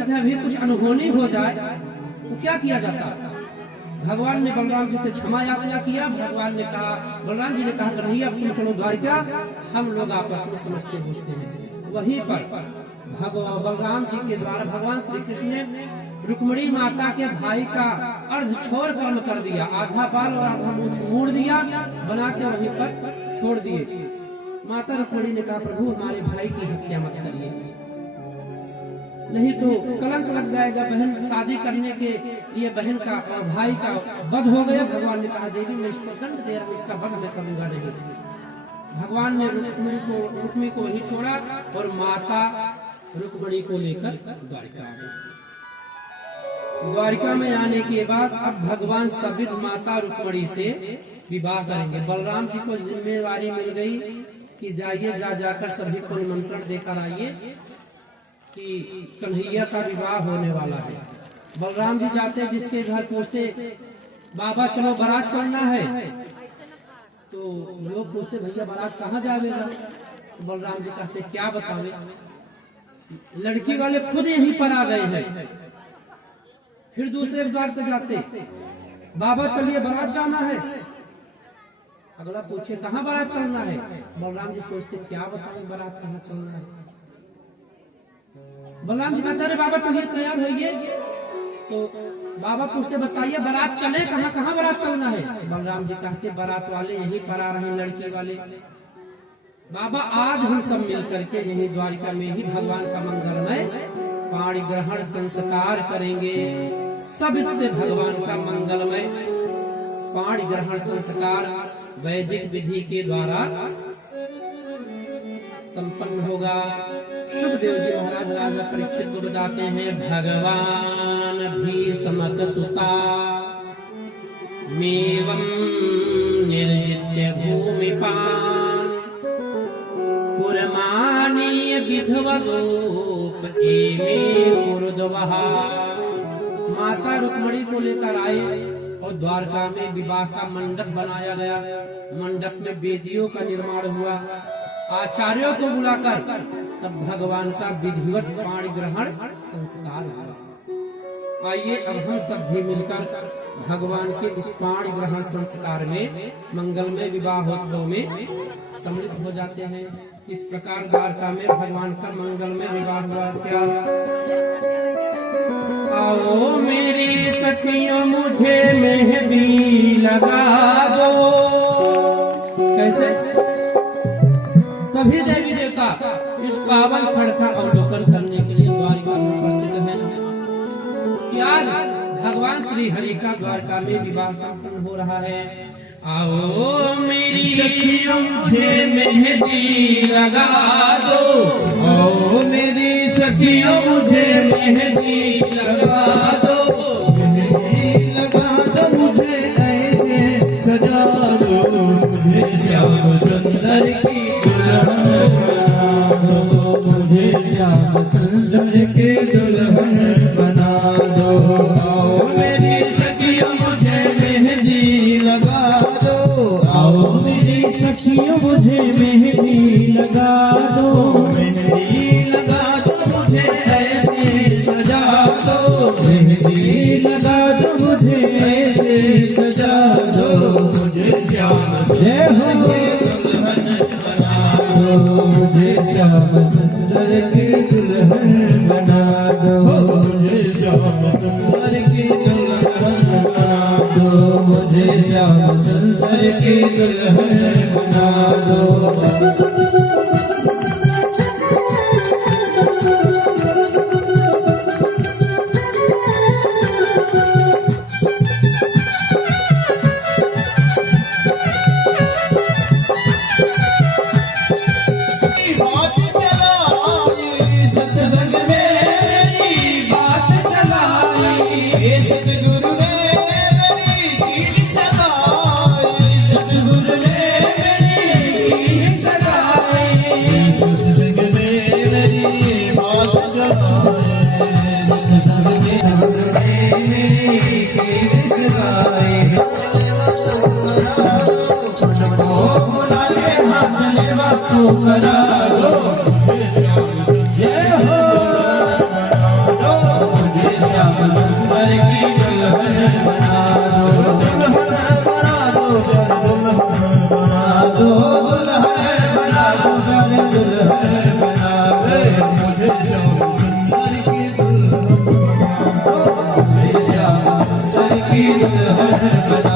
है, अभी कुछ अनहोनी हो जाए तो क्या किया जाता। भगवान ने बलराम जी से क्षमा याचना किया। भगवान ने कहा, बलराम जी ने कहा, कन्हैया तुम चलो द्वारिका, हम लोग आपस में समझते बुझते हैं। वहीं पर बलराम जी के द्वारा भगवान श्री कृष्ण ने रुक्मिणी माता के भाई का अर्ध छोर कर्म कर दिया, आधा बाल और आधा मूछ मोड़ दिया, बना के वहीं पर छोड़ दिए। माता रुक्मिणी ने कहा, प्रभु हमारे भाई की हत्या मत करिए, नहीं तो कलंक लग जाएगा। बहन शादी करने के लिए बहन का और भाई का वध हो गया। भगवान ने कहा, देवी मैं इसको दंड दे रहा हूँ, इसका वध मैं करूंगा नहीं। भगवान ने रुक्मिणी को वहीं छोड़ा और माता रुक्मिणी को लेकर द्वारिका आ गई। द्वारिका में आने के बाद अब भगवान सविध माता रुक्मिणी से विवाह करेंगे। बलराम जी को जिम्मेवारी मिल गई कि जाइए, जाकर सभी को निमंत्रण देकर आइए कि कन्हैया का विवाह होने वाला है। बलराम जी जाते, जिसके घर पूछते, बाबा चलो बारात चलना है, तो लोग पूछते, भैया बारात कहाँ जाएगा? तो बलराम जी कहते, क्या बतावे, लड़की वाले खुद यहीं पर आ गए हैं। फिर दूसरे द्वार पे जाते, बाबा चलिए बारात जाना है। अगला पूछे, कहाँ बारात चलना है? बलराम जी सोचते, क्या बतावे बारात कहाँ चलना है। बलराम जी कहते, अरे बाबा चलिए तैयार होइए। तो बाबा पूछते, बताइए बारात चले कहाँ, कहाँ बारात चलना है? बलराम जी कहते, बारात वाले यहीं पर आ रहे हैं, लड़के वाले। बाबा आज हम सब मिल करके यही द्वारिका में ही भगवान का मंगलमय पाणी ग्रहण संस्कार करेंगे। सब से भगवान का मंगलमय पाणी ग्रहण संस्कार वैदिक विधि के द्वारा संपन्न होगा। सुखदेव जी महाराज राजा परीक्षित को बताते हैं, भगवान भीष्म सुता मेवं निर्जित्य भूमिपान पुरमानीय विधवदोप एमे ऊर्ध्वः। माता रुक्मिणी को लेकर आए और द्वारका में विवाह का मंडप बनाया गया। मंडप में वेदियों का निर्माण हुआ। आचार्यों को बुलाकर तब भगवान का विधिवत पाणी ग्रहण संस्कार हुआ। आइए अब हम सब भी मिलकर भगवान के इस पाणी ग्रहण संस्कार में मंगलमय विवाहोत्सव में सम्मिलित हो जाते हैं। इस प्रकार द्वारका में भगवान का मंगलमय विवाह हुआ। क्या आओ मेरी सखियों मुझे मेहंदी लगा दो। कैसे सभी देवी देवता इस पावन क्षण का अवलोकन करने के लिए द्वारिका में उपस्थित हैं कि आज भगवान श्री हरि का द्वारका में विवाह संपन्न हो रहा है। आओ मेरी सखियों मुझे मेहंदी लगा दो, आओ मेरी सखियों मुझे मेहंदी लगा दो, मेहंदी लगा दो, मुझे ऐसे सजा दो, मुझे श्याम सुंदर की दुल्हन बना दो, मुझे श्याम सुंदर के दुल्हन बना दो। आओ मेरी सखियों मुझे मेहंदी लगा दो, आओ मेरी सखियों मुझे मेहंदी लगा दो, मेहंदी लगा दो, मुझे ऐसे सजा दो, मेहंदी लगा दो, मुझे ऐसे सजा दो, मुझे श्याम जय हो दुल्हन बना दो, मुझे श्याम सुंदर की दुल्हन बना दो, मुझे श्याम सुंदर की दुल्हन बना दो, मुझे श्याम सुंदर की दुल्हन बना दो। बात चलाई सत्संग में मेरी बात चलाई, सतगुरु ने मेरी कीर्ति सगाई, सतगुरु ने मेरी कीर्ति सगाई, सत्संग में मेरी बात चलाई, सत्संग में मेरी कीर्ति सगाई। तो करा दो, जय हो मुझे श्याम सुंदर की दुल्हन बना दो, दुल्हन बना दो, दुल्हन बना दो, दुल्हन बना दो, दुल्हन बना दो, मुझे श्याम सुंदर की दुल्हन बना दो, मुझे श्याम सुंदर की दुल्हन बना